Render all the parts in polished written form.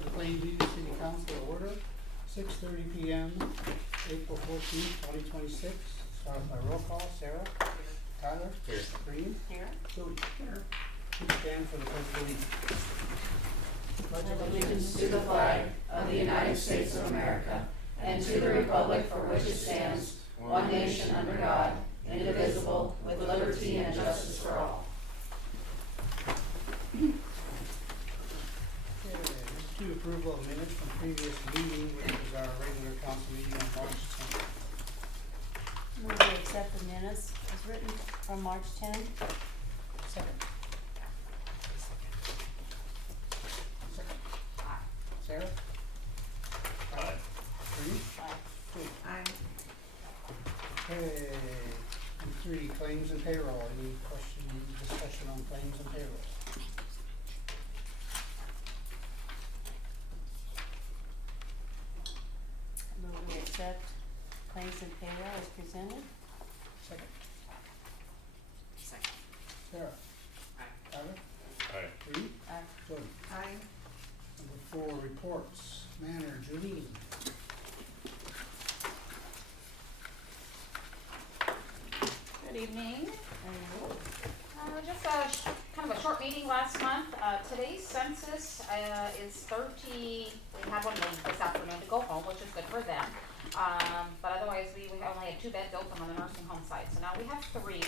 of the Plainview City Council to order, 6:30 p.m., April 14th, 2026. Start by roll call. Sarah? Tyler? Here. Green? Here. Jody? Here. Please stand for the pledge of allegiance. Allegiance to the flag of the United States of America and to the republic for which it stands, one nation under God, indivisible, with liberty and justice for all. Okay, let's do approval of minutes from previous meeting, which is our regular council meeting on March 10th. Move to accept the minutes as written from March 10. Second. Sarah? Aye. Green? Aye. Jody? Aye. Okay, and 3, claims and payroll. Any question, discussion on claims and payroll? Move to accept claims and payroll as presented. Second. Second. Sarah? Aye. Tyler? Aye. Reed? Aye. Jody? Aye. Number 4, reports. Manner, Julie. Good evening. Hello. Just kind of a short meeting last month. Today's census is 30, we had one this afternoon to go home, which is good for them. But otherwise, we only had 2 beds open on the nursing home side. So now we have 3.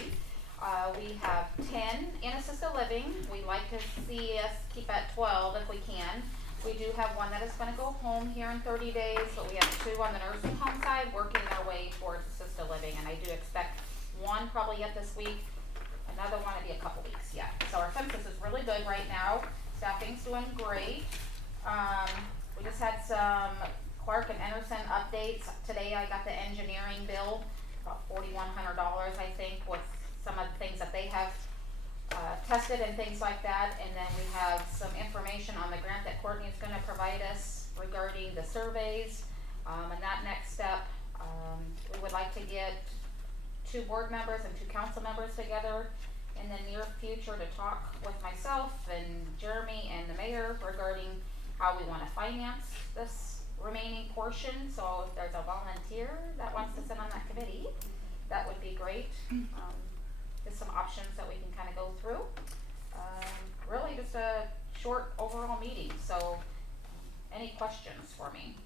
We have 10 in assisted living. We'd like to see us keep at 12 if we can. We do have one that is going to go home here in 30 days, but we have 2 on the nursing home side working their way towards assisted living. And I do expect one probably yet this week, another one will be a couple weeks yet. So our census is really good right now. Staffing's doing great. We just had some Clark and Anderson updates. Today I got the engineering bill, about $4,100 I think, with some of the things that they have tested and things like that. And then we have some information on the grant that Courtney is going to provide us regarding the surveys. And that next step, we would like to get 2 board members and 2 council members together in the near future to talk with myself and Jeremy and the mayor regarding how we want to finance this remaining portion. So if there's a volunteer that wants to sit on that committee, that would be great. Just some options that we can kind of go through. Really just a short overall meeting. So any questions for me?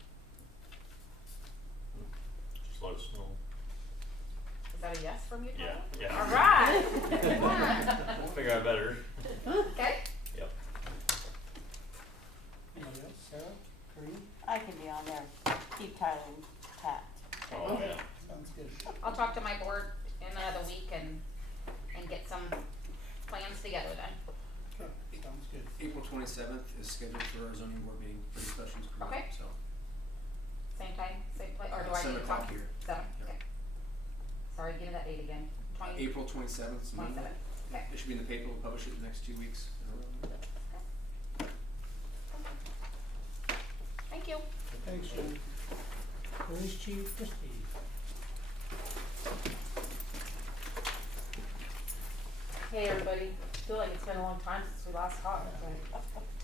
Just let us know. Is that a yes from you, Tyler? Yeah. All right. Come on. We'll figure out better. Okay. Yep. Anybody else? Sarah? Green? I can be on there. Keep Tyler and Pat. Oh, yeah. Sounds good. I'll talk to my board in another week and get some plans together then. Sure, sounds good. April 27th is scheduled for our zoning board meeting for discussions. Okay. So Same time, same place, or do I 7 need to o'clock talk? here. 7, Yep. okay. Sorry, give me that date again. 20, April 27th is Monday. 27, okay. It should be in the paper. We'll publish it in the next 2 weeks. Thank you. Thanks, Jim. Police Chief Christie. Hey everybody, I feel like it's been a long time since we last talked.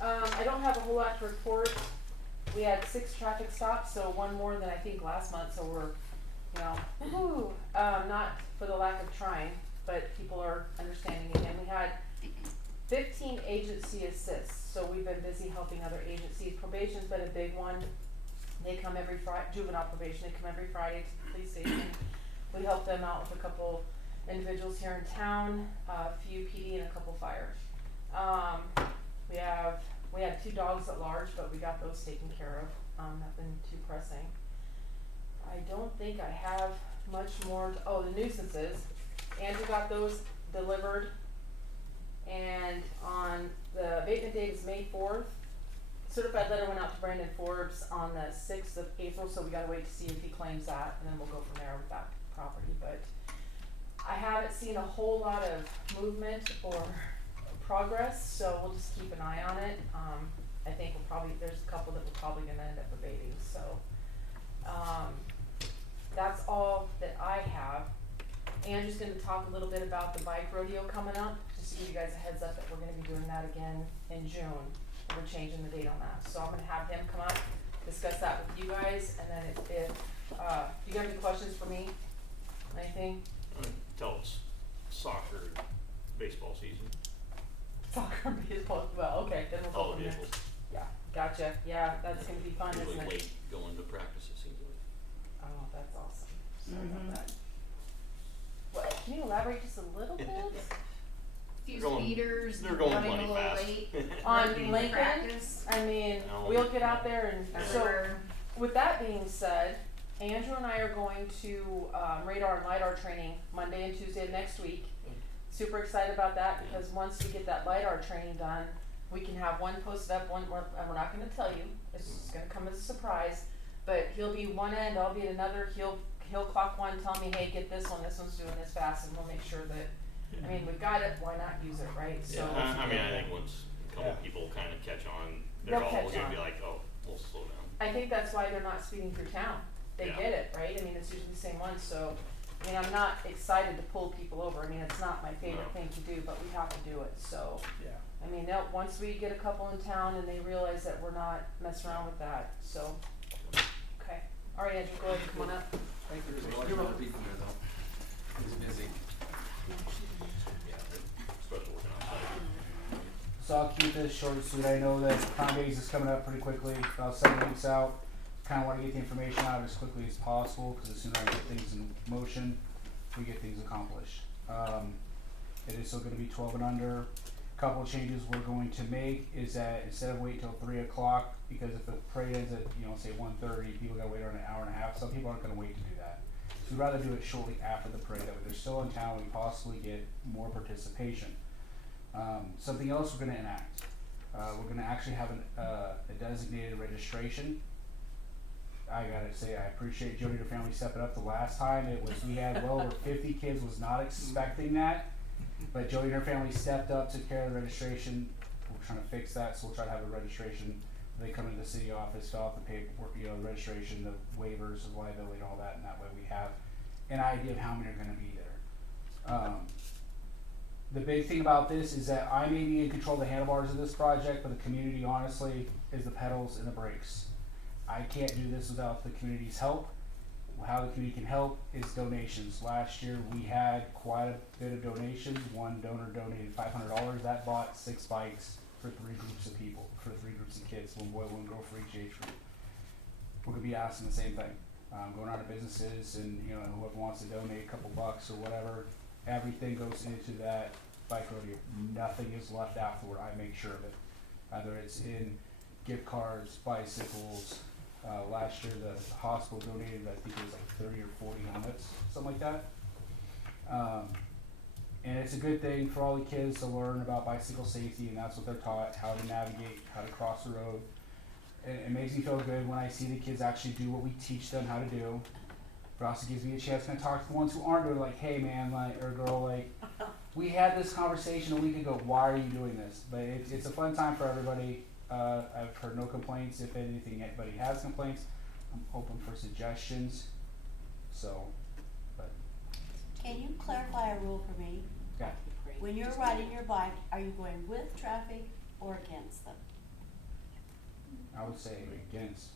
I don't have a whole lot to report. We had 6 traffic stops, so 1 more than I think last month, so we're, woohoo. Not for the lack of trying, but people are understanding again. We had 15 agency assists, so we've been busy helping other agencies. Probation's been a big one. They come every Friday, juvenile probation, they come every Friday to the police station. We help them out with a couple individuals here in town, a few PD and a couple fires. We had 2 dogs at large, but we got those taken care of. Nothing too pressing. I don't think I have much more. The nuisances. Andrew got those delivered, and on the abatement date is May 4th. Certified letter went out to Brandon Forbes on the 6th of April, so we gotta wait to see if he claims that, and then we'll go from there with that property. But I haven't seen a whole lot of movement or progress, so we'll just keep an eye on it. I think there's a couple that we're probably gonna end up abating, so that's all that I have. Andrew's gonna talk a little bit about the bike rodeo coming up, just to give you guys a heads up that we're gonna be doing that again in June. we're changing the date on that. So I'm gonna have him come up, discuss that with you guys, and then if you got any questions for me? Anything? Until it's soccer, and baseball season. Soccer, baseball, well, okay, then we'll go All from the there. vehicles. Yeah, gotcha, yeah, that's gonna be fun, isn't Usually it? late going to practice, it seems like. Oh, that's awesome. Sorry Mhm. about that. What, can you elaborate just a little bit? Few They're going- speeders, they're going running a plenty little fast. late. On Working Lincoln, practice. I mean, No. we'll get out there and, so, Everywhere. with that being said, Andrew and I are going to, radar and LiDAR training Monday and Tuesday of next week. Super excited about that, because once we get that LiDAR training done, we can have one posted up, and we're not gonna tell you, it's gonna come as a surprise, but he'll be one end, I'll be at another, he'll clock one, tell me, hey, get this one, this one's doing this fast, and we'll make sure that, I mean, we've got it, why not use it, right? So. Yeah, I mean, I think once a couple Yeah. people kind of catch on, they're They'll all catch gonna on. be like, oh, we'll slow down. I think that's why they're not speeding through town. They Yeah. get it, right? I mean, it's usually the same ones, so, I mean, I'm not excited to pull people over. I mean, it's not my favorite No. thing to do, but we have to do it, so. Yeah. I mean, once we get a couple in town and they realize that we're not messing around with that, so. Okay. All right, Andrew, go ahead and come on up. Thank you. There's a lot of other people there though. He's busy. Yeah, especially working outside. So I'll keep this short and sweet. I know that prom days is coming up pretty quickly, about 7 weeks out. Kinda wanna get the information out as quickly as possible, cause the sooner I get things in motion, we get things accomplished. It is still gonna be 12 and under. Couple of changes we're going to make is that instead of wait till 3 o'clock, because if the parade ends at, say 1:30, people gotta wait around an hour and a half. Some people aren't gonna wait to do that. So we'd rather do it shortly after the parade, that way they're still in town, we possibly get more participation. Something else we're gonna enact, we're gonna actually have a designated registration. I gotta say, I appreciate Jody and her family stepping up. The last time we had well over 50 kids, was not expecting that. But Jody and her family stepped up, took care of the registration. We're trying to fix that, so we'll try to have a registration. They come into the city office, fill out the paperwork, the registration, the waivers of liability and all that, and that way we have an idea of how many are gonna be there. The big thing about this is that I may be in control of the handlebars of this project, but the community honestly is the pedals and the brakes. I can't do this without the community's help. How the community can help is donations. Last year we had quite a bit of donations. One donor donated $500. That bought 6 bikes for 3 groups of people, for 3 groups of kids, 1 boy, 1 girl for each age group. We're gonna be asking the same thing. Going out to businesses and whoever wants to donate a couple bucks or whatever, everything goes into that bike rodeo. Nothing is left afterward. I make sure of it. Either it's in gift cards, bicycles. Last year the hospital donated, I think it was like 30 or 40 helmets, something like that. And it's a good thing for all the kids to learn about bicycle safety, and that's what they're taught, how to navigate, how to cross the road. And it makes me feel good when I see the kids actually do what we teach them how to do. But also gives me a chance to talk to the ones who aren't doing it, like, hey man, or girl, we had this conversation a week ago, why are you doing this? But it's a fun time for everybody. I've heard no complaints. If anything, anybody has complaints, I'm open for suggestions. So, but Can you clarify a rule for me? yeah, When you're riding your bike, are you going with traffic or against them? I would say against.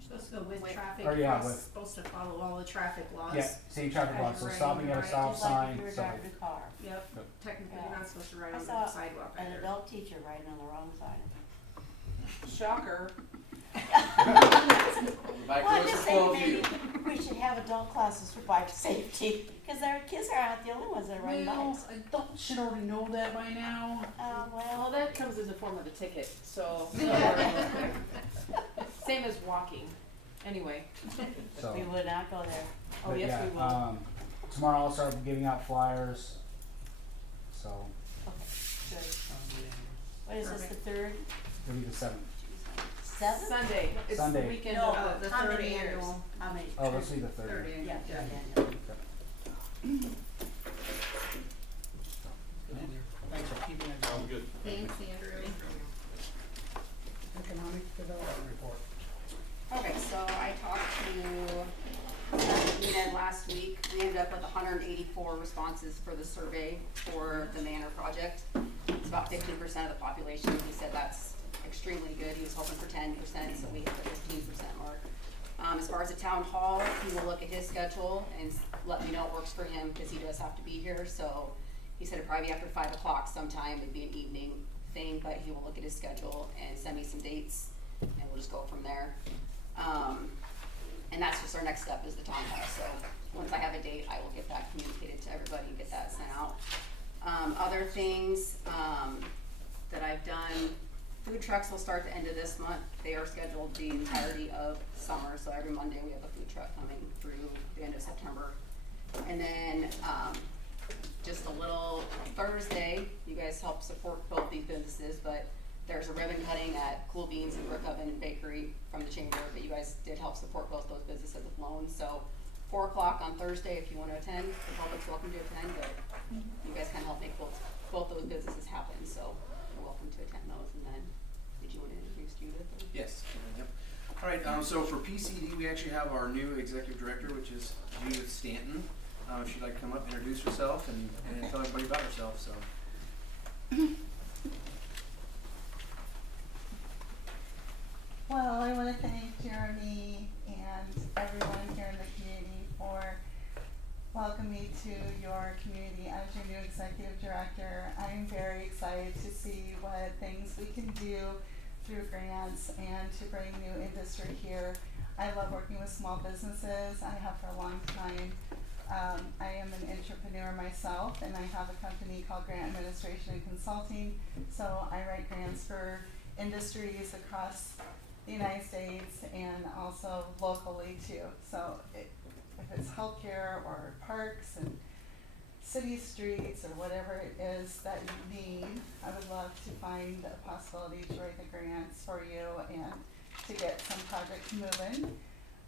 Supposed to go with With- traffic, Or, yeah, you're with- supposed to follow all the traffic laws. Yeah, same traffic As laws. So you're stopping at a riding, stop Just like sign. if you were stuff driving a car. Yep, Yep. technically Yeah. you're not supposed to ride I on saw the sidewalk an either. adult teacher riding on the wrong side. Shocker. Bike Well, I'm roads just are full saying of you. maybe we should have adult classes for bike safety, cause our kids are not the only ones that are riding bikes. adults should already know that by now. Well, Well, that comes in the form of a ticket, so. Same as walking. Anyway, So. we would not go there. oh But yes, yeah, we will. Tomorrow I'll start giving out flyers. So Okay, good. What is this, the third? it'll be the 7th. Seventh? Sunday, it's the Sunday. weekend No, of the how third many years. annual? How many? Oh, this will be the 3rd. Third Yeah, annual. yeah, yeah. Thanks for keeping it Sounds going. good. Thanks, Andrew. Economic development report. Okay, so I talked to Nina last week. We ended up with 184 responses for the survey for the Manor project. It's about 15% of the population. We said that's extremely good. He was hoping for 10%, so we hit the 15% mark. As far as the town hall, he will look at his schedule and let me know it works for him, because he does have to be here. So he said it'd probably be after 5 o'clock sometime. It'd be an evening thing, but he will look at his schedule and send me some dates, and we'll just go from there. And that's just our next step, is the town hall. So once I have a date, I will get that communicated to everybody and get that sent out. Other things that I've done, food trucks will start the end of this month. They are scheduled the entirety of summer, so every Monday we have a food truck coming through the end of September. And then just a little Thursday, you guys help support both these businesses, but there's a ribbon cutting at Cool Beans and Brick Oven and Bakery from the chamber, but you guys did help support both those businesses with loans. So 4 o'clock on Thursday, if you want to attend, the public's welcome to attend, but you guys kind of help make both those businesses happen, so you're welcome to attend those. And then, did you want to introduce Judith? Or? Yes. Yep. All right. So for PCD, we actually have our new executive director, which is Judith Stanton. If she'd like to come up, introduce herself, and tell everybody about herself. So. Well, I want to thank Jeremy and everyone here in the community for welcoming me to your community as your new executive director. I'm very excited to see what things we can do through grants and to bring new industry here. I love working with small businesses. I have for a long time. I am an entrepreneur myself, and I have a company called Grant Administration and Consulting. So I write grants for industries across the United States and also locally too. So if it's healthcare or parks and city streets or whatever it is that you need, I would love to find a possibility to write the grants for you and to get some projects moving.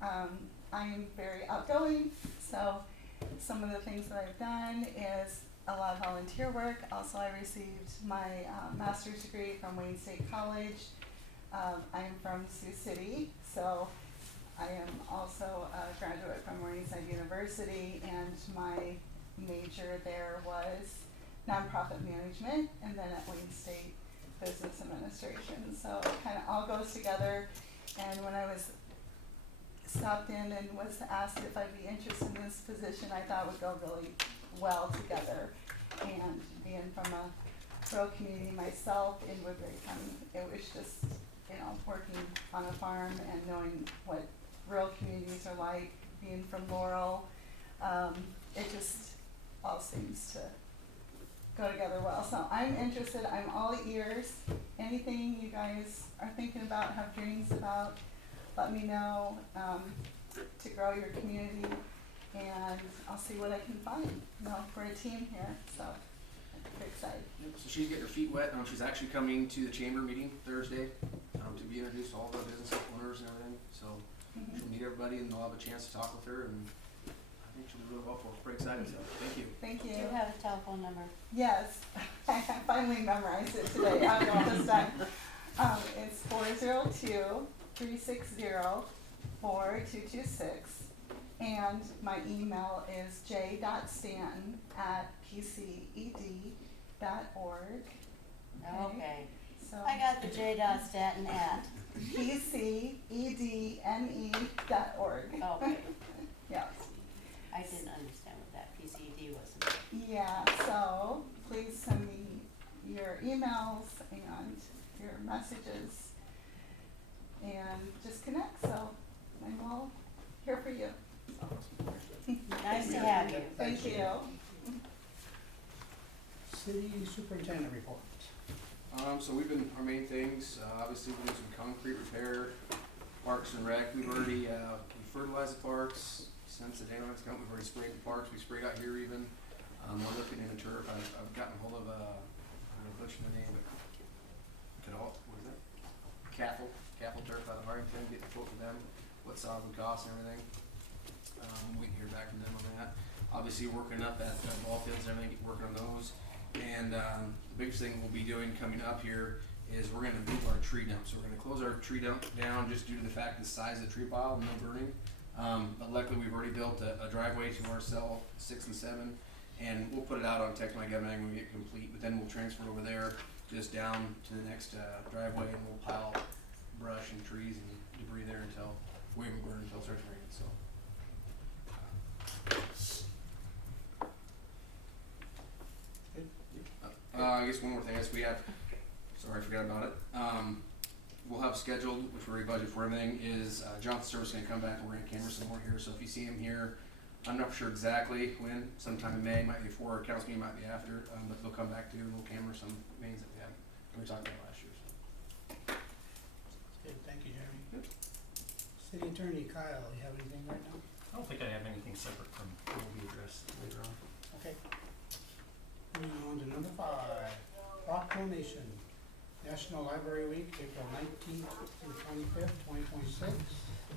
I am very outgoing, so some of the things that I've done is a lot of volunteer work. Also, I received my master's degree from Wayne State College. I am from Sioux City, so I am also a graduate from Morningside University, and my major there was nonprofit management, and then at Wayne State Business Administration. So it kind of all goes together. And when I was stopped in and was asked if I'd be interested in this position, I thought it would go really well together. And being from a rural community myself in Woodbury County, it was just, working on a farm and knowing what rural communities are like, being from Laurel, it just all seems to go together well. So I'm interested, I'm all ears. Anything you guys are thinking about, have dreams about, let me know, to grow your community, and I'll see what I can find. We're a team here, so I'm pretty excited. Yep. So she's getting her feet wet. She's actually coming to the chamber meeting Thursday to be introduced to all the business owners and everything. So she'll meet everybody, and they'll have a chance to talk with her, and I think she'll do really well for us. Pretty excited. So thank you. Thank you. Do you have a telephone number? Yes, I finally memorized it today after all this time. It's 402-360-4226, and my email is j.stanton@pced.org. Okay. So I got the j.stanton at. pcedne.org. Okay. Yeah. I didn't understand what that PCD was. Yeah, so please send me your emails and your messages and just connect, so I'm all here for you. Nice to have you. Thank you. City Superintendent report. So we've been, our main things, obviously we're doing some concrete repair, parks and rec. We've already, we fertilized the parks since the daylight's come. We've already sprayed the parks. We sprayed out here even. We're looking into turf. I've gotten hold of, I'm gonna butcher the name, but what is it? Cathel Turf out of Harrington, getting a quote from them, what solves would cost and everything. Waiting to hear back from them on that. Obviously working up at ball fields and everything, working on those. And the biggest thing we'll be doing coming up here is we're going to move our tree dump. So we're going to close our tree dump down just due to the fact of the size of the tree pile and no burning. But luckily we've already built a driveway to our cell 6 and 7, and we'll put it out on Text My Government when we get complete. But then we'll transfer it over there. just down to the next driveway, and we'll pile brush and trees and debris there until we haven't burned until it starts raining. So. I guess one more thing. I guess we have. Sorry, I forgot about it. We'll have scheduled, which we already budgeted for everything. Is Johnson Service going to come back and we're going to camera some more here? So if you see him here, I'm not sure exactly when. Sometime in May, might be before our council meeting, might be after. But they'll come back to and we'll camera some meetings that we had. We talked about last year. So. Good, thank you, Jeremy. Good. City Attorney Kyle, you have anything right now? I don't think I have anything separate from what will be addressed later on. Okay. Moving on to number 5, proclamation. National Library Week, April 19th through 25th, 2026.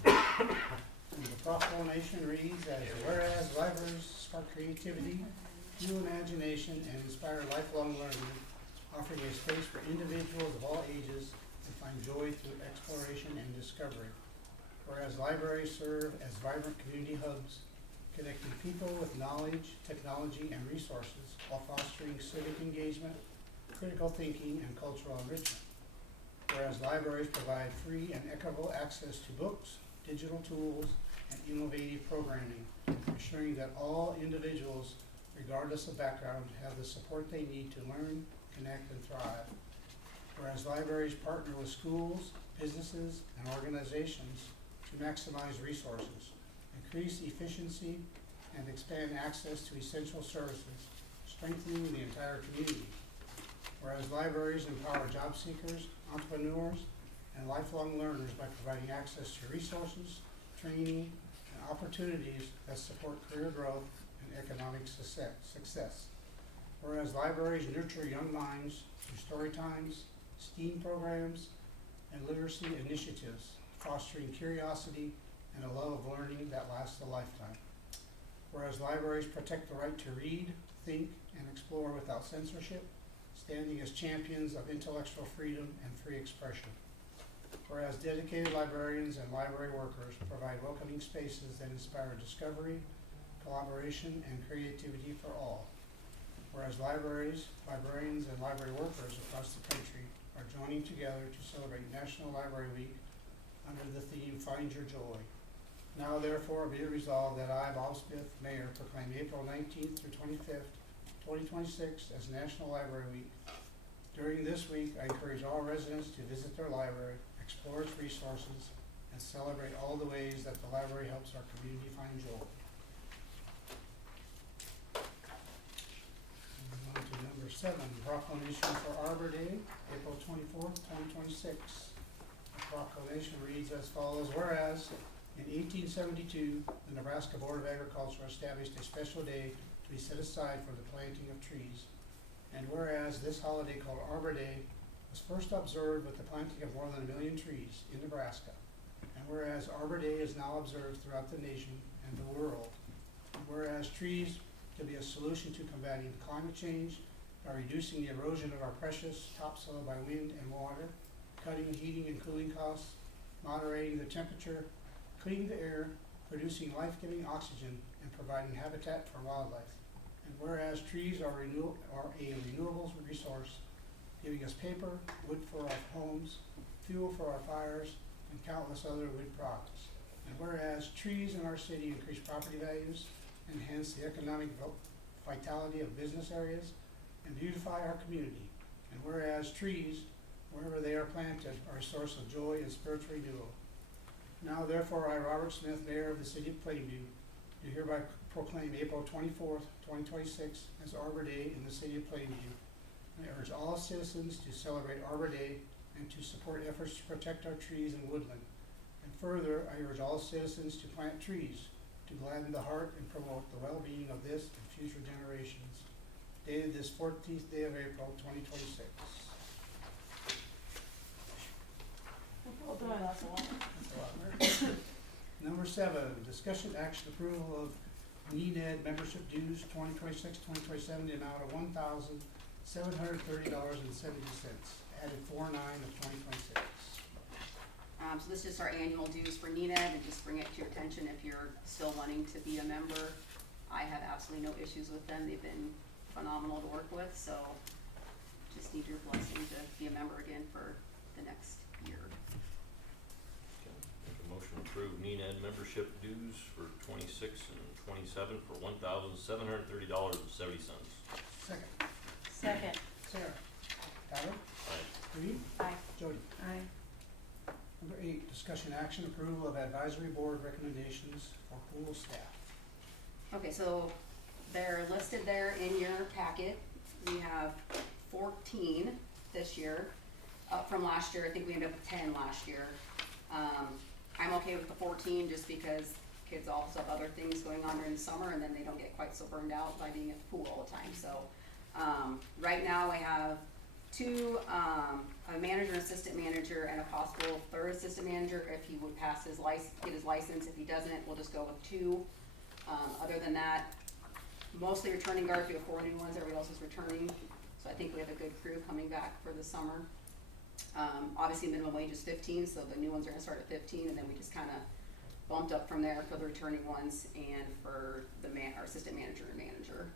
And the proclamation reads as, whereas libraries spark creativity, fuel imagination, and inspire lifelong learning, offering a space for individuals of all ages to find joy through exploration and discovery. Whereas libraries serve as vibrant community hubs, connecting people with knowledge, technology, and resources while fostering civic engagement, critical thinking, and cultural enrichment. Whereas libraries provide free and equitable access to books, digital tools, and innovative programming, ensuring that all individuals, regardless of background, have the support they need to learn, connect, and thrive. Whereas libraries partner with schools, businesses, and organizations to maximize resources, increase efficiency, and expand access to essential services, strengthening the entire community. Whereas libraries empower job seekers, entrepreneurs, and lifelong learners by providing access to resources, training, and opportunities that support career growth and economic success. Whereas libraries nurture young minds through story times, STEAM programs, and literacy initiatives, fostering curiosity and a love of learning that lasts a lifetime. Whereas libraries protect the right to read, think, and explore without censorship, standing as champions of intellectual freedom and free expression. Whereas dedicated librarians and library workers provide welcoming spaces that inspire discovery, collaboration, and creativity for all. Whereas libraries, librarians, and library workers across the country are joining together to celebrate National Library Week under the theme, Find Your Joy. Now therefore be it resolved that I, Bob Smith, Mayor, proclaim April 19th through 25th, 2026 as National Library Week. During this week, I encourage all residents to visit their library, explore its resources, and celebrate all the ways that the library helps our community find joy. Moving on to number 7, proclamation for Arbor Day, April 24th, 2026. The proclamation reads as follows, whereas in 1872, the Nebraska Board of Agriculture established a special day to be set aside for the planting of trees. And whereas this holiday called Arbor Day was first observed with the planting of more than 1 million trees in Nebraska. And whereas Arbor Day is now observed throughout the nation and the world. And whereas trees can be a solution to combating climate change by reducing the erosion of our precious topsoil by wind and water, cutting heating and cooling costs, moderating the temperature, cleaning the air, producing life-giving oxygen, and providing habitat for wildlife. And whereas trees are a renewable resource, giving us paper, wood for our homes, fuel for our fires, and countless other wood products. And whereas trees in our city increase property values, enhance the economic vitality of business areas, and beautify our community. And whereas trees, wherever they are planted, are a source of joy and spiritual renewal. Now therefore I, Robert Smith, Mayor of the City of Plainview, do hereby proclaim April 24th, 2026 as Arbor Day in the City of Plainview. I urge all citizens to celebrate Arbor Day and to support efforts to protect our trees and woodland. And further, I urge all citizens to plant trees to gladden the heart and promote the well-being of this and future generations. Dated this 14th day of April, 2026. Well done. That's a lot. Number 7, discussion action approval of NENED membership dues 2026-2027 in the amount of $1,730.70, added 4/9 of 2026. So this is our annual dues for NENED, and just bring it to your attention if you're still wanting to be a member. I have absolutely no issues with them. They've been phenomenal to work with, so just just need your blessing to be a member again for the next year. Okay. Make a motion to approve NENAD membership dues for 26 and 27 for $1,730.70. Second. Second. Sarah. Tyler. Aye. Reed. Aye. Jody. Aye. Number 8, discussion action approval of advisory board recommendations for pool staff. Okay, so they're listed there in your packet. We have 14 this year, up from last year. I think we ended up with 10 last year. I'm okay with the 14 just because kids also have other things going on during the summer, and then they don't get quite so burned out by being at the pool all the time. So right now I have 2, a manager, assistant manager, and a possible 3rd assistant manager if he would pass his get his license. If he doesn't, we'll just go with 2. Other than that, mostly returning guards. We have 4 new ones. Everybody else is returning. So I think we have a good crew coming back for the summer. Obviously minimum wage is 15, so the new ones are gonna start at 15, and then we just kinda bumped up from there for the returning ones and for the our assistant manager and manager.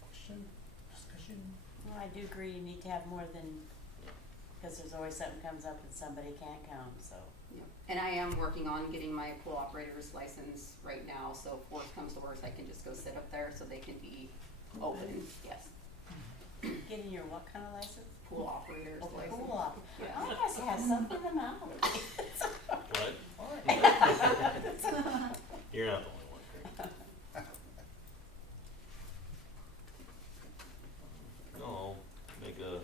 Question, discussion? Well, I do agree, you need to have more than, because there's always something comes up and somebody can't come, so. Yeah. And I am working on getting my pool operator's license right now, so if worst comes to worst, I can just go sit up there so they can be open, yes. Getting your what kind of license? Pool operator's Oh, license. pool op. Yeah. Oh, I guess it has something in the mouth. What? Alright. You're not the only one, Craig. No, I'll make a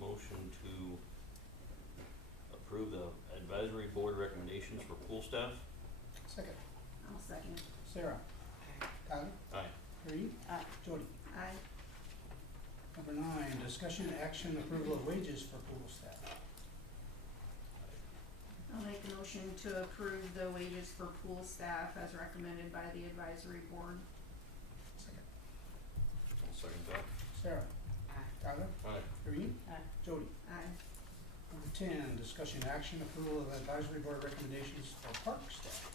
motion to approve the advisory board recommendations for pool staff. Second. I'll second. Sarah. Tyler. Aye. Reed. Aye. Jody. Aye. Number 9, discussion action approval of wages for pool staff. I'll make a motion to approve the wages for pool staff as recommended by the advisory board. Second. I'll second that. Sarah. Aye. Tyler. Aye. Reed. Aye. Jody. Aye. Number 10, discussion action approval of advisory board recommendations for park staff.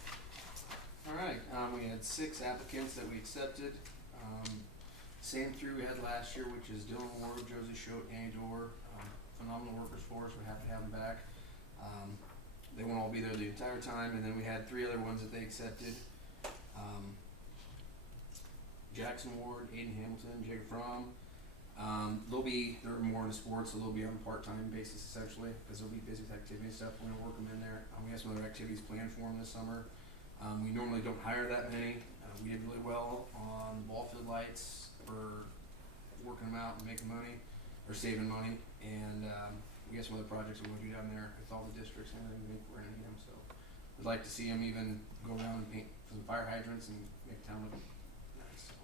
Alright, we had 6 applicants that we accepted. Same 3 we had last year, which is Dylan Ward, Josie Schote, Annie Dorr. Phenomenal workers for us, we're happy to have them back. They won't all be there the entire time, and then we had 3 other ones that they accepted. Jackson Ward, Aiden Hamilton, Jacob Fromm. They're more into sports, so they'll be on a part-time basis essentially, because they'll be busy with activity and stuff. We're gonna work them in there. We have some other activities planned for them this summer. We normally don't hire that many. We did really well on ball field lights for working them out and making money, or saving money. And we got some other projects we want to do down there with all the districts and everything. We think we're gonna need them, so we'd like to see them even go around and paint some fire hydrants and make town look nice. So.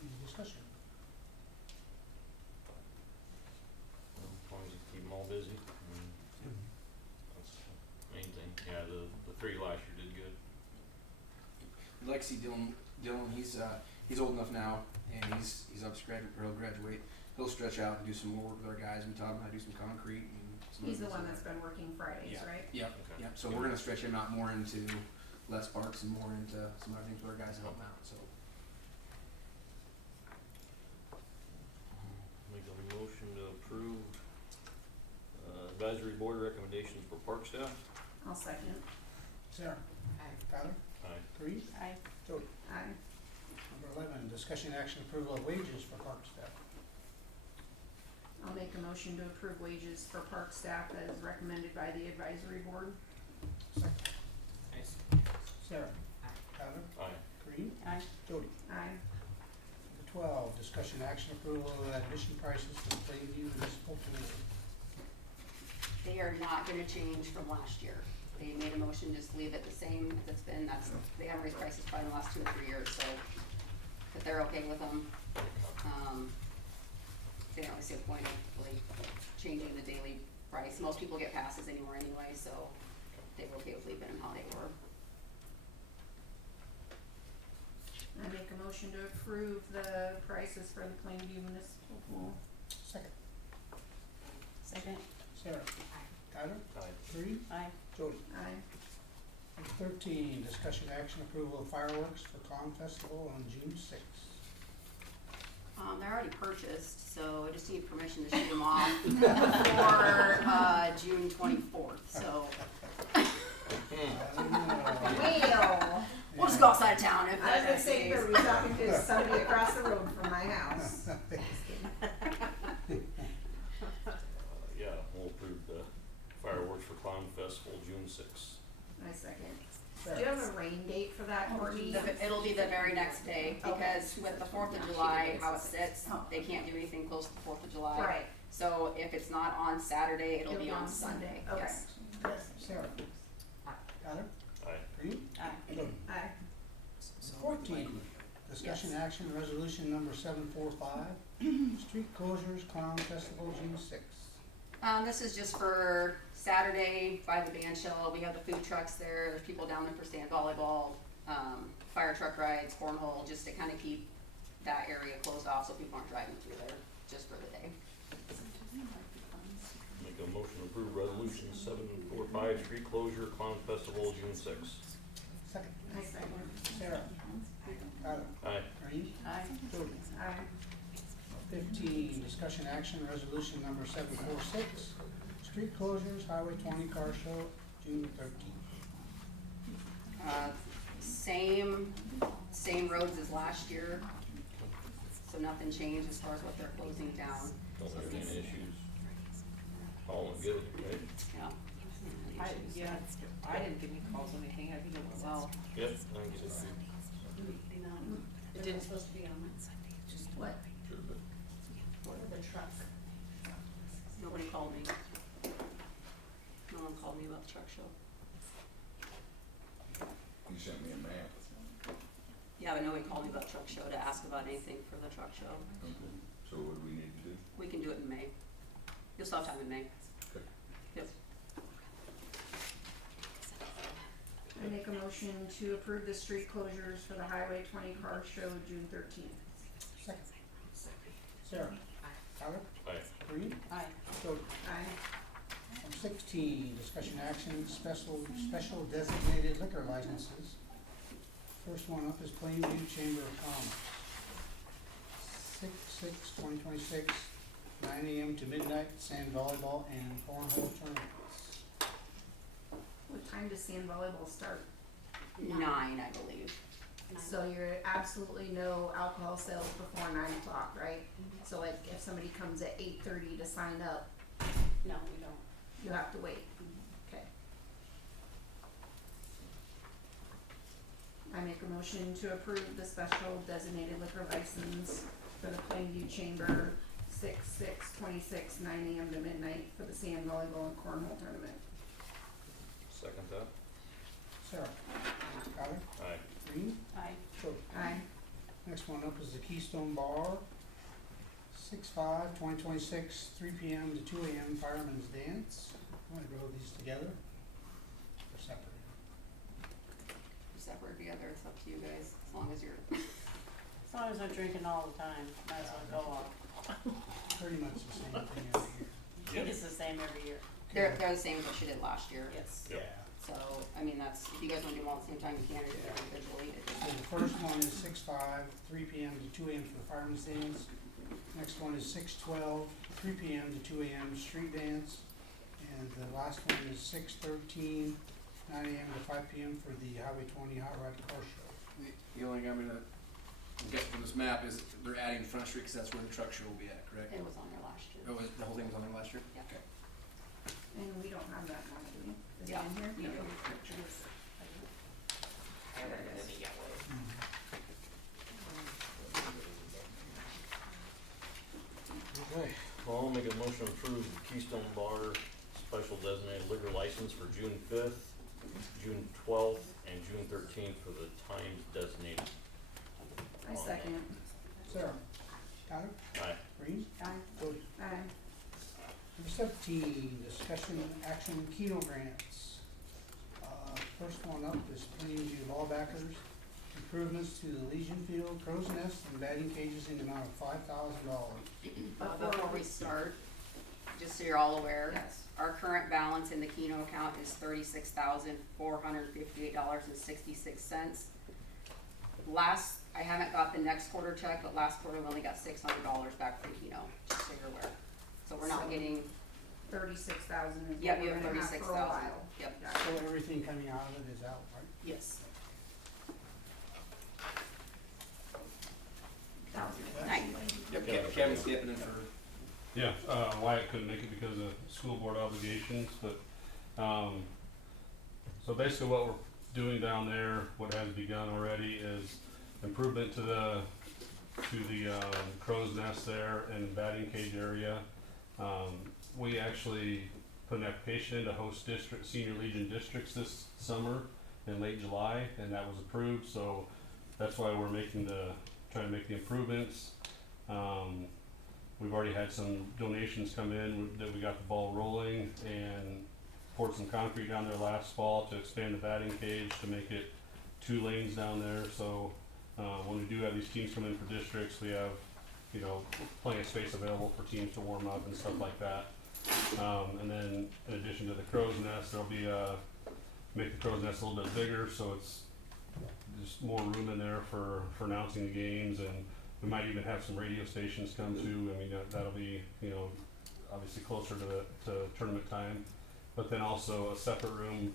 Any discussion? Well, as long as you keep them all busy. That's the main thing. Yeah, the 3 last year did good. We'd like to see Dylan, he's old enough now, and he's up to he'll graduate. He'll stretch out and do some more work with our guys. We taught him how to do some concrete and some He's the other one things that's been working Fridays, Yeah. right? Yep, Okay. yep. So we're gonna stretch him out more into less parks and more into some other things with our guys to help him out, so. Make a motion to approve advisory board recommendations for park staff. I'll second. Sarah. Aye. Tyler. Aye. Reed. Aye. Jody. Aye. Number 11, discussion action approval of wages for park staff. I'll make a motion to approve wages for park staff as recommended by the advisory board. Second. Nice. Sarah. Tyler. Aye. Reed. Aye. Jody. Aye. Number 12, discussion action approval of admission prices for Plainview Municipal Pool. They are not gonna change from last year. They made a motion, just leave it the same as it's been. They haven't raised prices probably in the last 2 or 3 years, so, but they're okay with them. They don't really see a point of really changing the daily price. Most people get passes anymore anyway, so they were okay with leaving them how they were. I make a motion to approve the prices for the Plainview Municipal Pool. Second. Second. Sarah. Tyler? Aye. Reed? Aye. Jody? Aye. Number 13, discussion action approval of fireworks for Clown Festival on June 6th. They're already purchased, so I just need permission to shoot them off for, June 24th, so Well, we'll just go outside of town if I was gonna that's the say, case. are we talking to somebody across the road from my house? Yeah, we'll approve the fireworks for Clown Festival, June sixth. I second. Do you have a rain date for that, Courtney? It'll be the very next day, because with the 4th of July, how it sits, they can't do anything close to the 4th of July. Right. So if it's not on Saturday, it'll be on Sunday, Okay. yes. Sarah? Tyler? Aye. Reed? Aye. Jody? Aye. 14, discussion action resolution number 745, street closures Clown Festival June 6th. This is just for Saturday by the band shell. We have the food trucks there. There's people down there for sand volleyball, fire truck rides, cornhole, just to kind of keep that area closed off so people aren't driving through there just for the day. Make a motion to approve resolution 745, street closure, Clown Festival, June sixth. Second. I second. Sarah? Tyler? Aye. Reed? Aye. Jody? Aye. 15, discussion action resolution number 746, street closures, Highway 20 car show, June 13th. Same roads as last year, so nothing changed as far as what they're closing down. Don't have any issues. All in good, right? Yeah. I didn't get any calls or anything, I think it went well. Yep, I think so. It didn't, What? Sure, but What are the trucks? Nobody called me. No one called me about the truck show. You sent me a map. Yeah, but nobody called me about the truck show to ask about anything for the truck show. Okay. So what do we need to do? We can do it in May. You'll still have time in May. Okay. Yep. I make a motion to approve the street closures for the Highway 20 car show June 13th. Second. Sarah? Tyler? Aye. Reed? Aye. Jody? Aye. Number 16, discussion action, special designated liquor licenses. First one up is Plainview Chamber of Commerce. 6/6/2026, 9 a.m. to midnight, sand volleyball and cornhole tournaments. What time does sand volleyball start? 9, I believe. So you're absolutely no alcohol sales before 9 o'clock, right? So like if somebody comes at 8:30 to sign up, No, we don't. you have to wait. Okay. I make a motion to approve the special designated liquor license for the Plainview Chamber 6/6/26, 9 a.m. to midnight for the sand volleyball and cornhole tournament. Second that? Sarah? Tyler? Aye. Reed? Aye. Jody? Aye. Next one up is the Keystone Bar, 6/5/2026, 3 p.m. to 2 a.m. Fireman's Dance. I'm gonna go these together or separate. Separate together, it's up to you guys, as long as you're. As long as they're drinking all the time, might as well go off. Pretty much the same thing every year. I think it's the same every year. They're the same as what she did last year. Yes. Yep. Yeah. So, I mean, that's, if you guys wanna do them all at the same time, you can, or do it individually. So the first one is 6/5, 3 p.m. to 2 a.m. for the fireman's dance. Next one is 6/12, 3 p.m. to 2 a.m. street dance. And the last one is 6/13, 9 a.m. to 5 p.m. for the Highway 20 Hot Rod Car Show. The only thing I'm gonna get from this map is they're adding Front Street, cause that's where the truck show will be at, correct? It was on there last year. Oh, the whole thing was on there last year? Yeah. Okay. And we don't have that now, do we? Is it Yeah, in here? we do. Okay. Okay, well, I'll make a motion to approve the Keystone Bar special designated liquor license for June 5th, June 12th, and June 13th for the times designated. I second. Sarah? Tyler? Aye. Reed? Aye. Jody? Aye. Number 17, discussion action Keno grants. First one up is Plainview Ballbackers, improvements to the Legion Field, Crow's Nest, and batting cages in the amount of $5,000. Before we start, just so you're all aware. Yes. Our current balance in the Keno account is $36,458.66. I haven't got the next quarter check, but last quarter we only got $600 back from Keno, just so you're aware. So we're not getting, 36,000 is yep, what you we're have gonna have for a 36,000. while. Yep, So everything coming out of it is out, right? yes. Nice. Yep, Kevin's stepping in for. Yeah, Wyatt couldn't make it because of school board obligations, but, so basically what we're doing down there, what has begun already is improvement to the crow's nest there and batting cage area. We actually put an application in to host senior legion districts this summer in late July, and that was approved, so that's why we're trying to make the improvements. We've already had some donations come in that we got the ball rolling, and poured some concrete down there last fall to expand the batting cage to make it 2 lanes down there. So when we do have these teams come in for districts, we have, you know, plenty of space available for teams to warm up and stuff like that. And then in addition to the crow's nest, there'll be make the crow's nest a little bit bigger, so it's just more room in there for announcing the games, and we might even have some radio stations come too. I mean, that'll be, you know, obviously closer to tournament time, but then also a separate room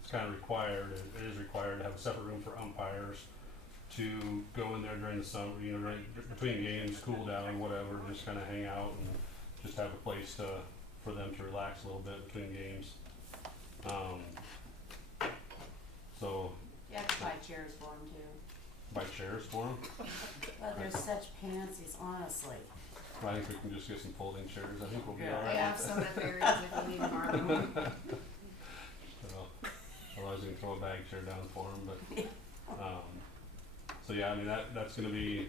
it's kind of required, it is required to have a separate room for umpires to go in there during the summer, you know, right between games, cool down, whatever, just kind of hang out and just have a place for them to relax a little bit between games. So You have to buy chairs for them too. buy chairs for them. But they're such pansies, honestly. I think we can just get some folding chairs. I think we'll be Yeah. all I right. have some at Barry's if you need them. So, otherwise, we can throw a bag chair down for them. But so yeah, I mean that's going to be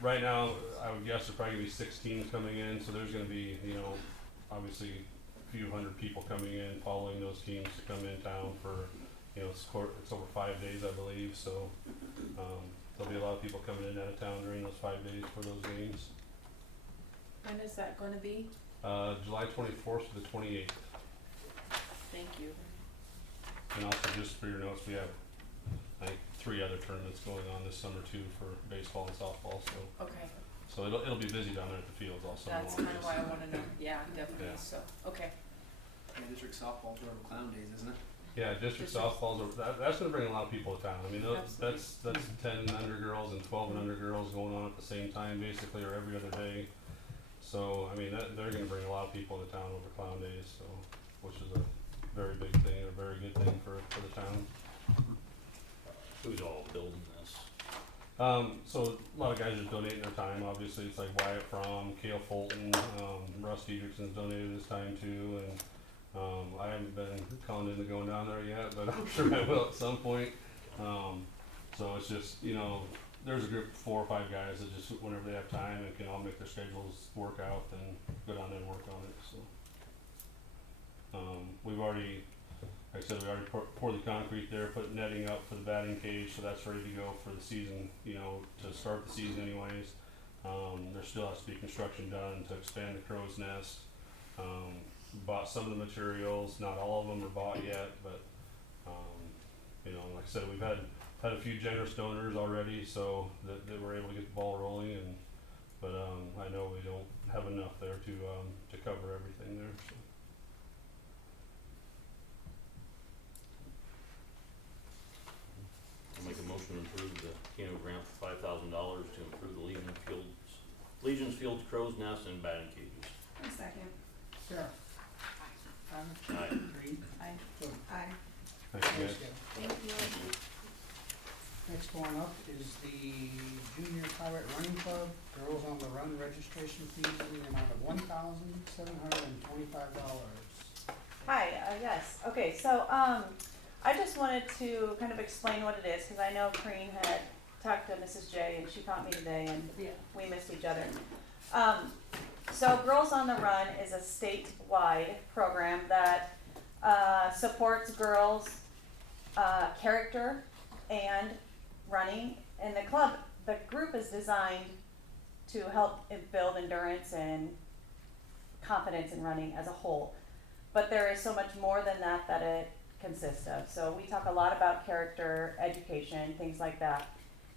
right now. I would guess there's probably going to be 6 teams coming in. So there's going to be, you know, obviously a few hundred people coming in, following those teams to come in town for, you know, it's over 5 days, I believe. So there'll be a lot of people coming in out of town during those 5 days for those games. When is that gonna be? July 24th to the 28th. Thank you. And also, just for your notes, we have, I think, 3 other tournaments going on this summer too for baseball and softball. Okay, So it'll be busy down there at the fields also. that's kind of why I wanna know, yeah, definitely, Yeah. so, okay. Yeah, district softball's over Clown Days, isn't it? Yeah, district softballs that's going to bring a lot of people to town. I mean, that's 10 under girls and 12 and under girls going on at the same time, basically, or every other day. So I mean, they're going to bring a lot of people to town over Clown Days, so which is a very big thing, a very good thing for the town. Who's all building this? So a lot of guys are donating their time. Obviously, it's like Wyatt Fromm, Cale Fulton, Russ Diedrichson's donated his time too, and I haven't been calling into going down there yet, but I'm sure I will at some point. So it's just, you know, there's a group of 4 or 5 guys that just whenever they have time and can all make their schedules work out, then go down there and work on it. So we've already, like I said, we already poured the concrete there, put netting up for the batting cage, so that's ready to go for the season, you know, to start the season anyways. There still has to be construction done to expand the crow's nest. Bought some of the materials, not all of them are bought yet, but you know, like I said, we've had a few generous donors already, so that we're able to get the ball rolling, but I know we don't have enough there to cover everything there. So. I'll make a motion to approve the Keno grant for $5,000 to improve the Legion's Fields, crow's nest, and batting cages. A second. Sarah? Aye. Green? I, Good. Aye. Thanks, guys. Thank you. Next one up is the Junior Pirate Running Club, Girls on the Run registration fees in the amount of $1,725. Hi, yes, okay, so, I just wanted to kind of explain what it is, cause I know Corrine had talked to Mrs. J and she caught me today and we missed each other. So Girls on the Run is a statewide program that, supports girls, character and running, and the group is designed to help build endurance and confidence in running as a whole. But there is so much more than that that it consists of. So we talk a lot about character, education, things like that.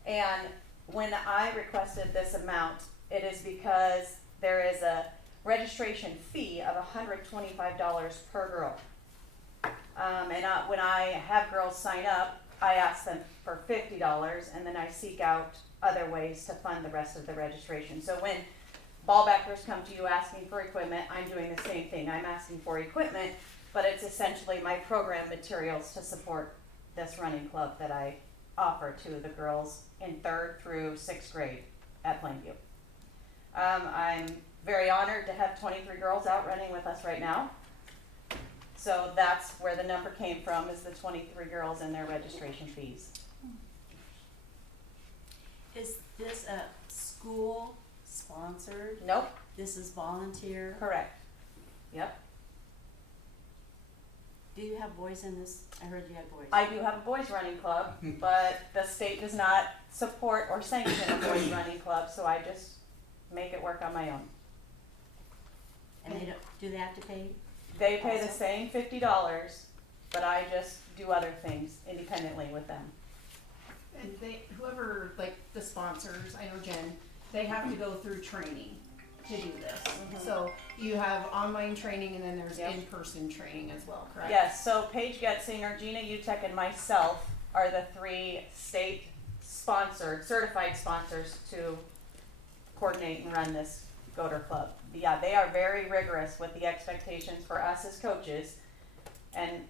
And when I requested this amount, it is because there is a registration fee of $125 per girl. When I have girls sign up, I ask them for $50, and then I seek out other ways to fund the rest of the registration. So when ball backers come to you asking for equipment, I'm doing the same thing. I'm asking for equipment, but it's essentially my program materials to support this running club that I offer to the girls in 3rd through 6th grade at Plainview. I'm very honored to have 23 girls out running with us right now. So that's where the number came from, is the 23 girls and their registration fees. Is this a school sponsored? Nope, This is volunteer? correct. Yep. Do you have boys in this? I heard you had boys. I do have a boys running club, but the state does not support or sanction a boys running club, so I just make it work on my own. And they don't, do they have to pay? They pay the Also? same $50, but I just do other things independently with them. And they, whoever, like the sponsors, I know Jen, they have to go through training to do this. Mhm. So you have online training and then there's Yep. in-person training as well, correct? Yes, so Paige Getzinger, Gina Utek, and myself are the 3 state sponsored, certified sponsors to coordinate and run this Goater Club. Yeah, they are very rigorous with the expectations for us as coaches, and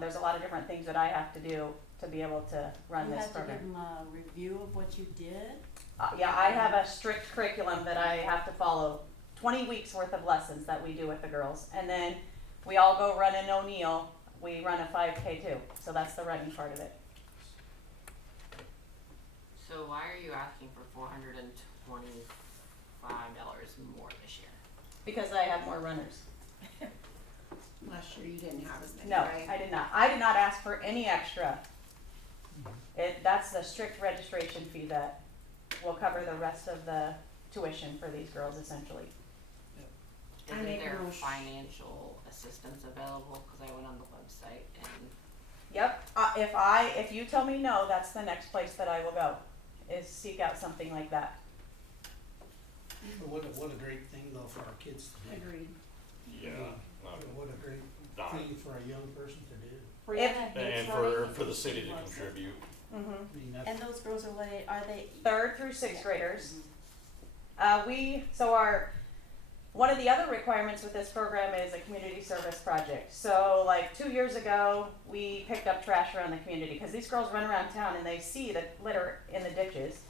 there's a lot of different things that I have to do to be able to run You this have to give program. them a review of what you did? Yeah, I have a strict curriculum that I have to follow, 20 weeks worth of lessons that we do with the girls, and then we all go run in O'Neill. We run a 5K too, so that's the running part of it. So why are you asking for $425 more this year? Because I have more runners. Last year you didn't have as many, No, right? I did not. I did not ask for any extra. That's the strict registration fee that will cover the rest of the tuition for these girls essentially. I Isn't make a there motion. financial assistance available? Cause I went on the website and Yep, if you tell me no, that's the next place that I will go, is seek out something like that. But what a great thing though for our kids to do. Agreed. Yeah, What a great thing for a young person to do. For If- and for the city to contribute. Mm-hmm. I mean, that's. And those girls are what, are they? 3rd through 6th Yeah. graders. One of the other requirements with this program is a community service project. So like 2 years ago, we picked up trash around the community because these girls run around town and they see the litter in the ditches.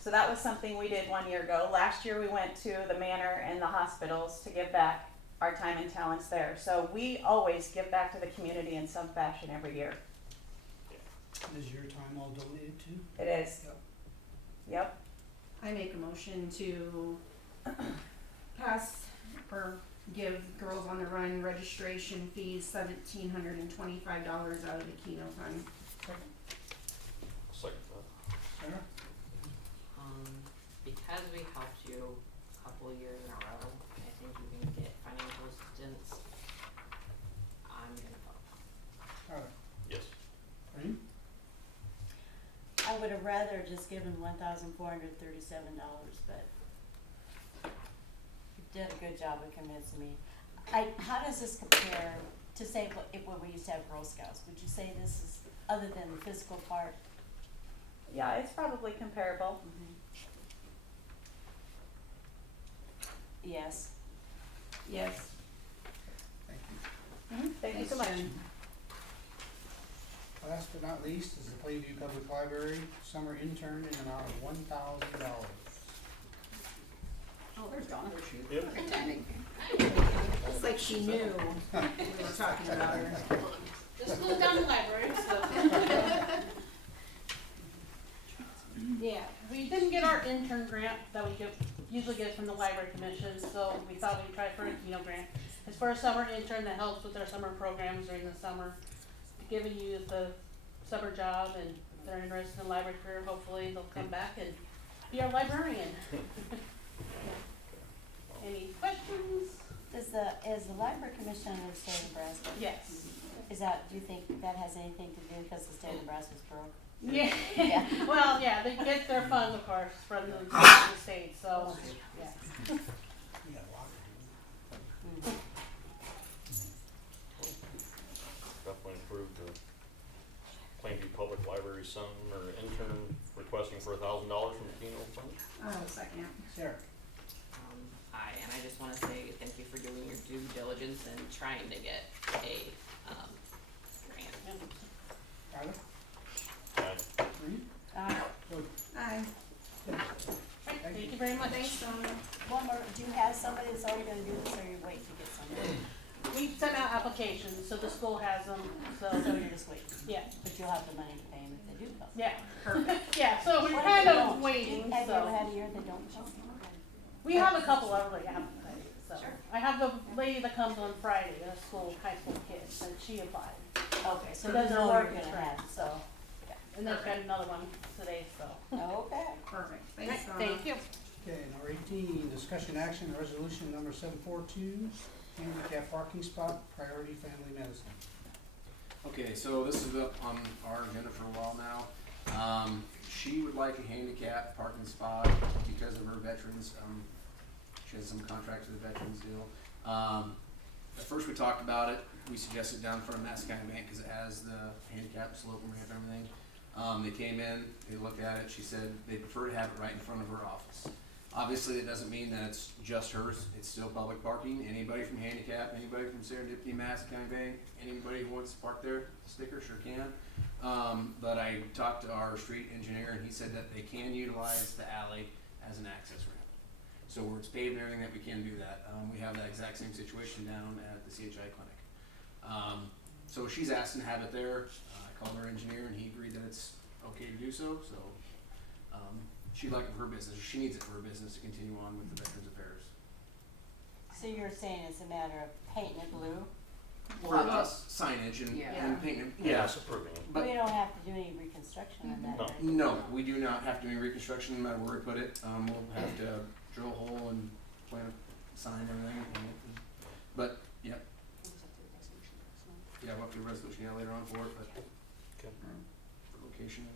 So that was something we did 1 year ago. Last year we went to the manor and the hospitals to give back our time and talents there. So we always give back to the community in some fashion every year. Is your time all donated too? It is. Yep. Yep. I make a motion to pass or give Girls on the Run registration fees $1,725 out of the Keno fund. Second that. Sarah? because we helped you a couple years in a row, and I think you can get financial assistance, I'm gonna vote. Alright, Yes. Rain? I would have rather just given $1,437, but you did a good job of convincing me. How does this compare to say when we used to have Girl Scouts? Would you say this is, other than the physical part? Yeah, it's probably comparable. Yes. Yes. Thank you. Thank you so much. Jen. Last but not least is the Plainview Public Library summer intern in an amount of $1,000. Oh, there's Donna. Yep. Good timing. It's like she knew we were talking about her. Just closed down the library, so. Yeah, we didn't get our intern grant that we usually get from the library commission, so we thought we'd try for a grant. It's for a summer intern that helps with our summer programs during the summer, giving you the summer job, and if they're interested in library career, hopefully they'll come back and be our librarian. Any questions? Does is the library commission under the state of Nebraska? Yes. Is that, do you think that has anything to do because the state of Nebraska's broke? Yeah. Yeah. Well, yeah, they get their funds, of course, from the state, so, yeah. We got a lot to do. Definitely approved the Plainview Public Library summer intern requesting for $1,000 from the Keno Fund. Oh, second. Sarah? And I just wanna say thank you for doing your due diligence and trying to get a, grant. Tyler? Aye. Reed? Wood? Aye. Thank you very much. One more, do you have somebody that's already gonna do this, or you wait to get somebody? We sent out applications, so the school has them, So so, you're just waiting? yeah, But you'll have the money to pay them if they do come? yeah. Yeah, so we're What if kind they of don't? waiting, Have you ever so. had a year they don't come? We have a couple of like applicants, so. I have the lady that comes on Friday, a high school kid, and she applied. Okay, so So there's those no are you're working, gonna have, so. And then got another one today, so. Okay. Perfect. Thank you. Okay, number 18, discussion action, resolution number 742, handicap parking spot, priority family medicine. Okay, so this has been on our agenda for a while now. She would like a handicap parking spot because of her veterans, she has some contract with the veterans deal. At first we talked about it, we suggested down in front of Mass County Bank, cause it has the handicap slope and ramp and everything. They came in, they looked at it, she said they prefer to have it right in front of her office. Obviously, it doesn't mean that it's just hers, it's still public parking, anybody from handicap, anybody from Serendipity, Mass County Bank, anybody who wants to park there, sticker sure can. But I talked to our street engineer and he said that they can utilize the alley as an access ramp. So where it's paved and everything, that we can do that. We have that exact same situation down at the CHI clinic. So she's asking to have it there. I called our engineer and he agreed that it's okay to do so, she'd like it for her business, she needs it for her business to continue on with the Veterans Affairs. So you're saying it's a matter of painting it blue? For us, signage and painting, Yeah, it's approving it. but We don't have to do any reconstruction on that, No. right? no, we do not have to do any reconstruction, no matter where we put it. We'll have to drill a hole and plant a sign and everything. But, yeah, we'll have to do a resolution later on for it, but Okay. for location.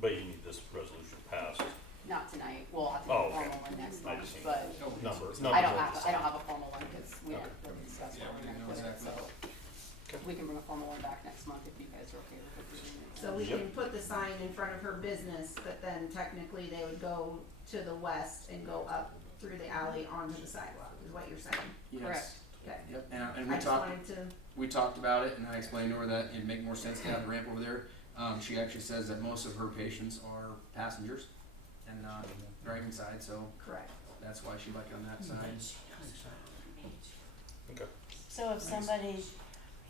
But you need this resolution passed. Not tonight, we'll have to Oh, do a okay. formal one next I month, just need but numbers. I don't have a formal one, cause we Okay. haven't really discussed Yeah, what we we're didn't gonna know put it, so. Okay. We can bring a formal one back next month if you guys are okay with it. So we Yep. can put the sign in front of her business, but then technically they would go to the west and go up through the alley onto the sidewalk, is what you're saying? Yes. Correct. Okay. Yep, and I we just talked, wanted to, we talked about it and I explained to her that it'd make more sense to have a ramp over there. She actually says that most of her patients are passengers and not driving side, so correct. that's why she liked it on that side. Okay. So if somebody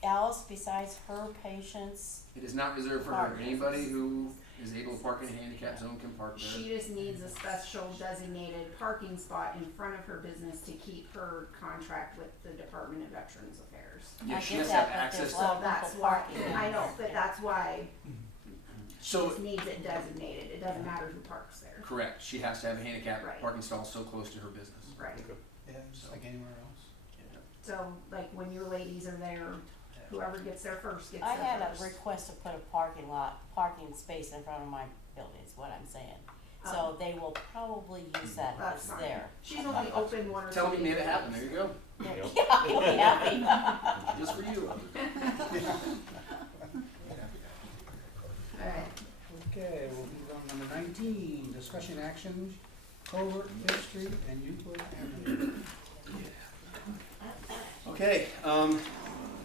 else besides her patients, It is not reserved for her. Anybody who is able to park in a handicap zone can park there. She just needs a special designated parking spot in front of her business to keep her contract with the Department of Veterans Affairs. Yeah, I she get has to that, have but access. there's So lot of that's people why, parking. I know, but that's why she So, just needs it designated, it doesn't matter who parks there. correct, she has to have a handicap Right. parking stall so close to her business. Right. Yeah, just like anywhere else. So, like, when your ladies are there, whoever gets there first gets I there had a first. request to put a parking space in front of my building, is what I'm saying. So Oh. they will probably use that if That's it's fine. there. She's only open one or two Tell me days you made it a happen, week. there you go, Yep. Yeah, you'll be happy. just for you. Alright, Okay, we'll move on to number 19, discussion action, Culvert, Fifth Street, and Euclid Avenue. Okay,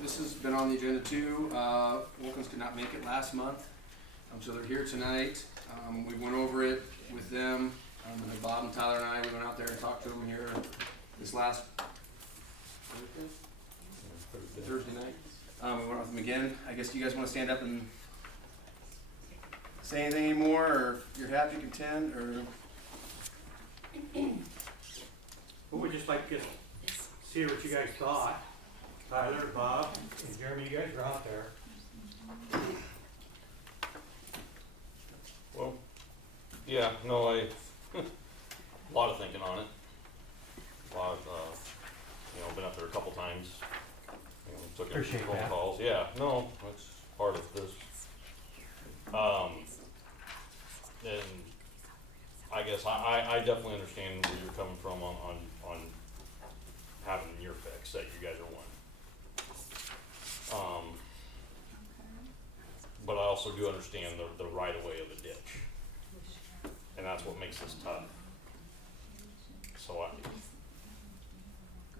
this has been on the agenda too. Wilkins could not make it last month, so they're here tonight. We went over it with them, and Bob and Tyler and I, we went out there and talked to them here this last Thursday night. We went with them again. I guess you guys wanna stand up and say anything anymore, or if you're happy, content, or? Well, we'd just like to see what you guys thought. Tyler, Bob, and Jeremy, you guys were out there. Well, yeah, no, a lot of thinking on it. I've, you know, been up there a couple times, you know, took a few Appreciate phone that. calls, yeah, no, that's part of this. And I guess I definitely understand where you're coming from on having your fix that you guys are wanting. But I also do understand the right of way of the ditch, and that's what makes this tough. So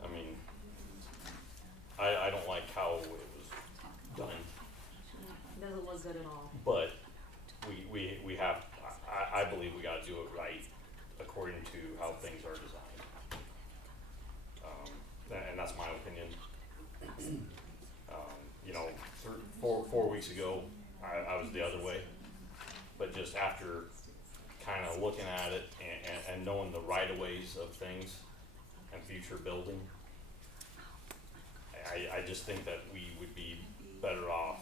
I mean, I don't like how it was done, It doesn't look good at all. but we have, I believe we gotta do it right according to how things are designed. And that's my opinion. You know, 4 weeks ago, I was the other way, but just after kinda looking at it and knowing the right of ways of things and future building, I just think that we would be better off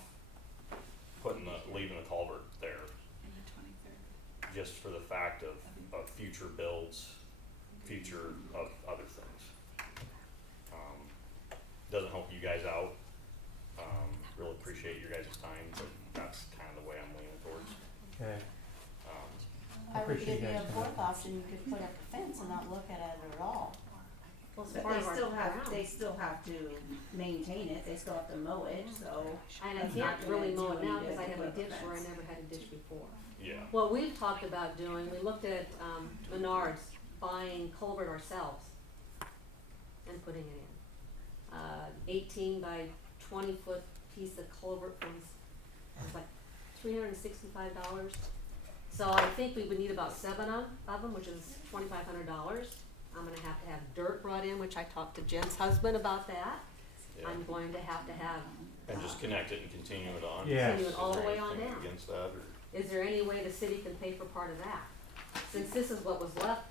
leaving the culvert there. Just for the fact of future builds, future of other things. Doesn't help you guys out. Really appreciate your guys' time, but that's kind of the way I'm leaning towards. Okay. I would Appreciate give you you a guys fourth coming. option, you could put up a fence and not look at it at all. Well, it's But part they of our still have, ground. they still have to maintain it, they still have to mow it, so. And I that's not can't really gonna mow do it now any because I good have to a put ditch where I fence. never had a ditch before. Yeah. What we've talked about doing, we looked at, Menards, buying culvert ourselves and putting it in. 18 by 20 foot piece of culvert was like $365. So I think we would need about 7 of them, which is $2,500. I'm gonna have to have dirt brought in, which I talked to Jen's husband about that. Yeah. I'm going to have, And just connect it and continue it on. Yeah. Continue it all Is the there way on anything down. Against that, or? Is there any way the city can pay for part of that? Since this is what was left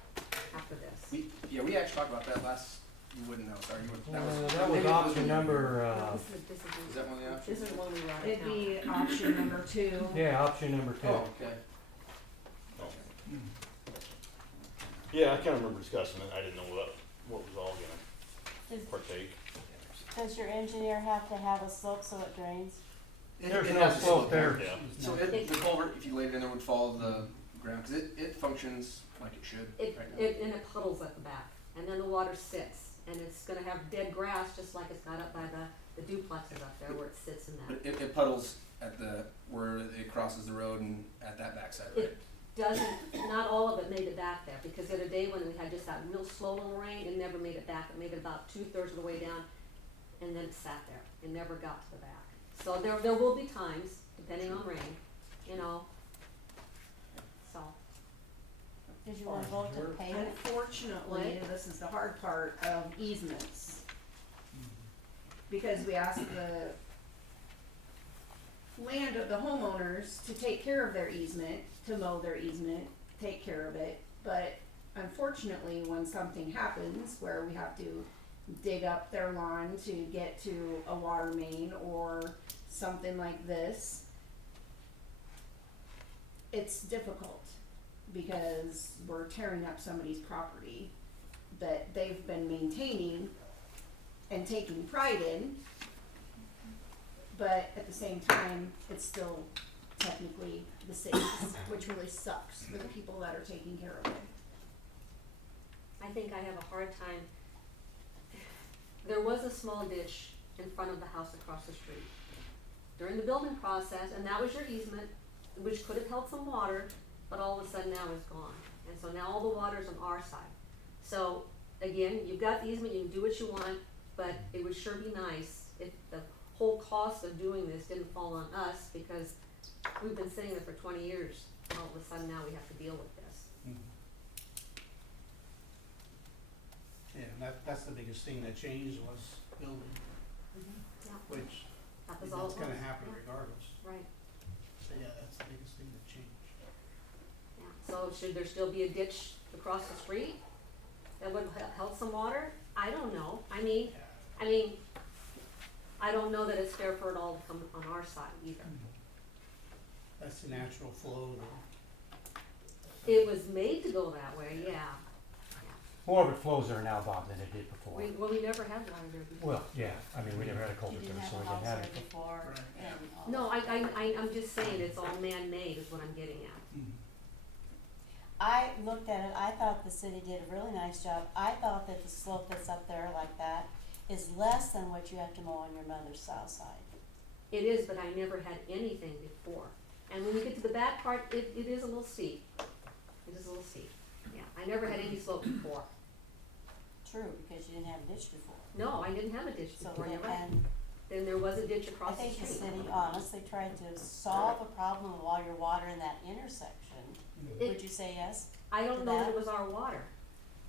after this. We actually talked about that last, you wouldn't know, sorry, you would, that was. That was option number, No, this Is is, that one of the options? this is one we were out of It'd town. be option number 2. yeah, option number 2. Oh, okay. Yeah, I kinda remember discussing it, I didn't know what was all gonna partake. Does your engineer have to have a slope so it drains? There's It no has to slope slope there. down. Yeah. So the culvert, if you laid it in there, would follow the ground, cause it functions like it should It, right now. and it puddles at the back, and then the water sits, and it's gonna have dead grass, just like it's got up by the duplexes up there where it sits in But that. it puddles at where it crosses the road and at that backside, right? It doesn't, not all of it made it back there, because the other day when we had just that real slow little rain, it never made it back, it made it about 2/3 of the way down, and then it sat there, it never got to the back. So there will be times, depending on rain, you know, so. Did you wanna vote to pay it? Unfortunately, this is the hard part of easements. Because we ask the the homeowners to take care of their easement, to mow their easement, take care of it. But unfortunately, when something happens where we have to dig up their lawn to get to a water main or something like this, it's difficult because we're tearing up somebody's property that they've been maintaining and taking pride in, but at the same time, it's still technically the city's, which really sucks for the people that are taking care of it. I think I have a hard time. There was a small ditch in front of the house across the street during the building process, and that was your easement, which could have held some water, but all of a sudden now it's gone. And so now all the water's on our side. So again, you've got the easement, you can do what you want, but it would sure be nice if the whole cost of doing this didn't fall on us, because we've been sitting there for 20 years, and all of a sudden now we have to deal with this. Yeah, that's the biggest thing that changed was building, Yeah, which that was all that's it gonna was. happen Yeah, regardless. right, So yeah, that's the biggest thing that changed. yeah. So should there still be a ditch across the street that would held some water? I don't know. I mean, I don't know that it's fair for it all to come on our side either. That's the natural flow though. It was made to go that way, yeah. More of it flows there now, Bob, than it did before. We never had water there before. Well, yeah, I mean, we never had a You culvert didn't there, have so a we house didn't have there it. before, Right. and all. No, I'm just saying it's all man-made is what I'm getting at. I looked at it, I thought the city did a really nice job. I thought that the slope that's up there like that is less than what you have to mow on your mother's south side. It is, but I never had anything before. And when you get to the back part, it is a little steep. It is a little steep, yeah. I never had any slope before. True, because you didn't have a ditch before. No, I didn't have a ditch So before, then, you're right. and Then there was a ditch I across the think the street. city honestly tried to solve a problem of all your water in that intersection. It- Would you say yes? I don't to know that that? it was our water.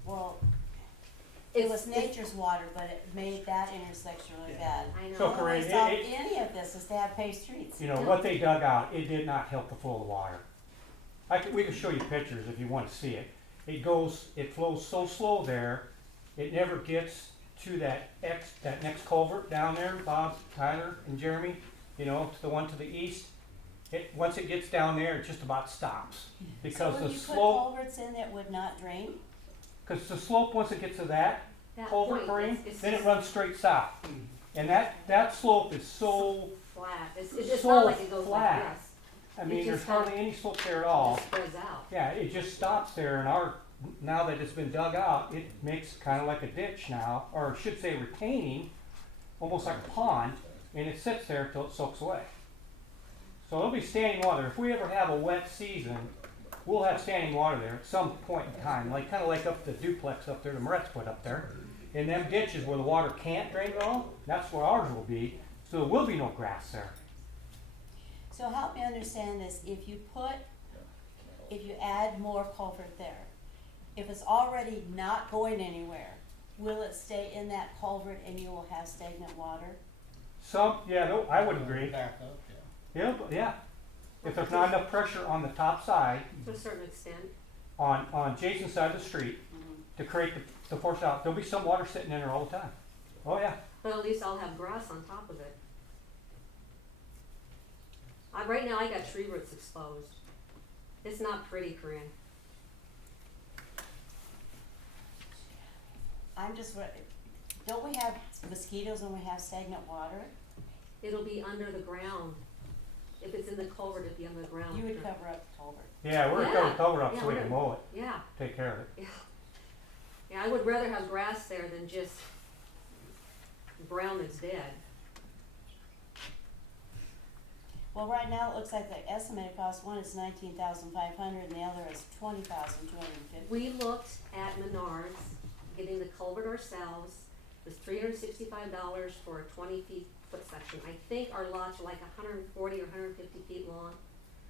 Well, it was It's- nature's water, but it made that intersection really bad. I know. So, The only way Corinne, to solve it- any of this is to have paved streets. You know, what they dug out, it did not help the flow of the water. We can show you pictures if you wanna see it. It flows so slow there, it never gets to that next culvert down there, Bob, Tyler, and Jeremy, you know, to the one to the east. Once it gets down there, it just about stops, because So the when you put slope, culverts in that would not drain, cause the slope, once it gets to that culvert, point, Corinne, it's then it just runs straight south. And that slope is so, flat. It's so not like it goes flat. like this. I mean, It there's just hardly any slope there at all. It spreads out. Yeah, it just stops there, and now that it's been dug out, it makes kind of like a ditch now, or I should say retaining, almost like a pond, and it sits there till it soaks away. So it'll be standing water. If we ever have a wet season, we'll have standing water there at some point in time, kind of like up the duplex up there, the Moretz put up there. In them ditches where the water can't drain at all, that's where ours will be, so there will be no grass there. so help me understand this, if you add more culvert there, if it's already not going anywhere, will it stay in that culvert and you will have stagnant water? I would agree. Back up, Yeah. If there's not enough pressure on the top side, To a certain extent. on Jason's side of the street, to create the force out, there'll be some water sitting in there all the time. Oh, yeah. But at least I'll have grass on top of it. Right now I got tree roots exposed. It's not pretty, Corinne. Don't we have mosquitoes when we have stagnant water? It'll be under the ground. If it's in the culvert, it'll be under the ground. You would cover up the culvert. Yeah, we're Yeah. gonna cover up Yeah, so we we're can gonna- mow it, Yeah, take care of it. yeah, I would rather have grass there than just brown that's dead. Well, right now, it looks like the estimated cost, one is $19,500 and the other is $20,250. We looked at Menards, getting the culvert ourselves, it was $365 for a 20-foot section. I think our lots are like 140 or 150 feet long,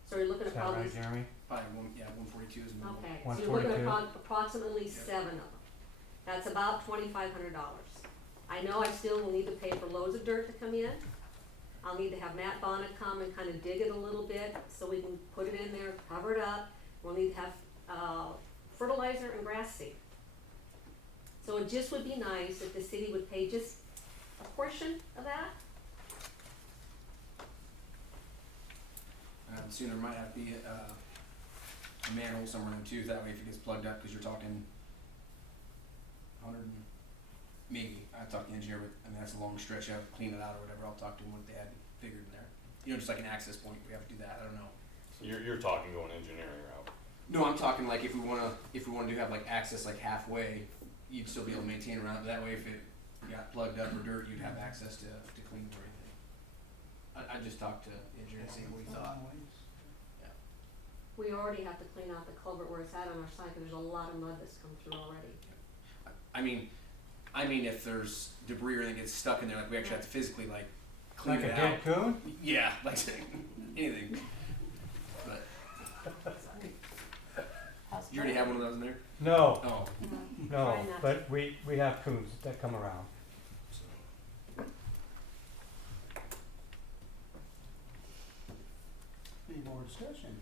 so you're looking Is at that probably. right, Jeremy? Probably 142 is minimum. Okay, so you're looking at 142. approximately 7 of them. That's about $2,500. I know I still will need to pay for loads of dirt to come in. I'll need to have Matt Bonnet come and kind of dig it a little bit so we can put it in there, cover it up. We'll need to have fertilizer and grass seed. So it just would be nice if the city would pay just a portion of that. Soon there might have to be a manhole somewhere in there too, that way if it gets plugged up, cause you're talking 100 and maybe, I talked to the engineer, but I mean, that's a long stretch, I have to clean it out or whatever, I'll talk to them what they had figured in there. You know, just like an access point, we have to do that, I don't know. So you're talking going engineering route. No, I'm talking like if we wanna do have like access like halfway, you'd still be able to maintain around it, that way if it got plugged up or dirt, you'd have access to clean or anything. I just talked to the engineer and see what he thought. We already have to clean out the culvert where it's at on our side, cause there's a lot of mud that's come through already. I mean, if there's debris or anything gets stuck in there, like we actually have to physically like clean Like a it dead out. coon? Yeah, like anything. But you already have one of those in there? No, Oh. no, Try not but we have coons that come around. Any more discussion?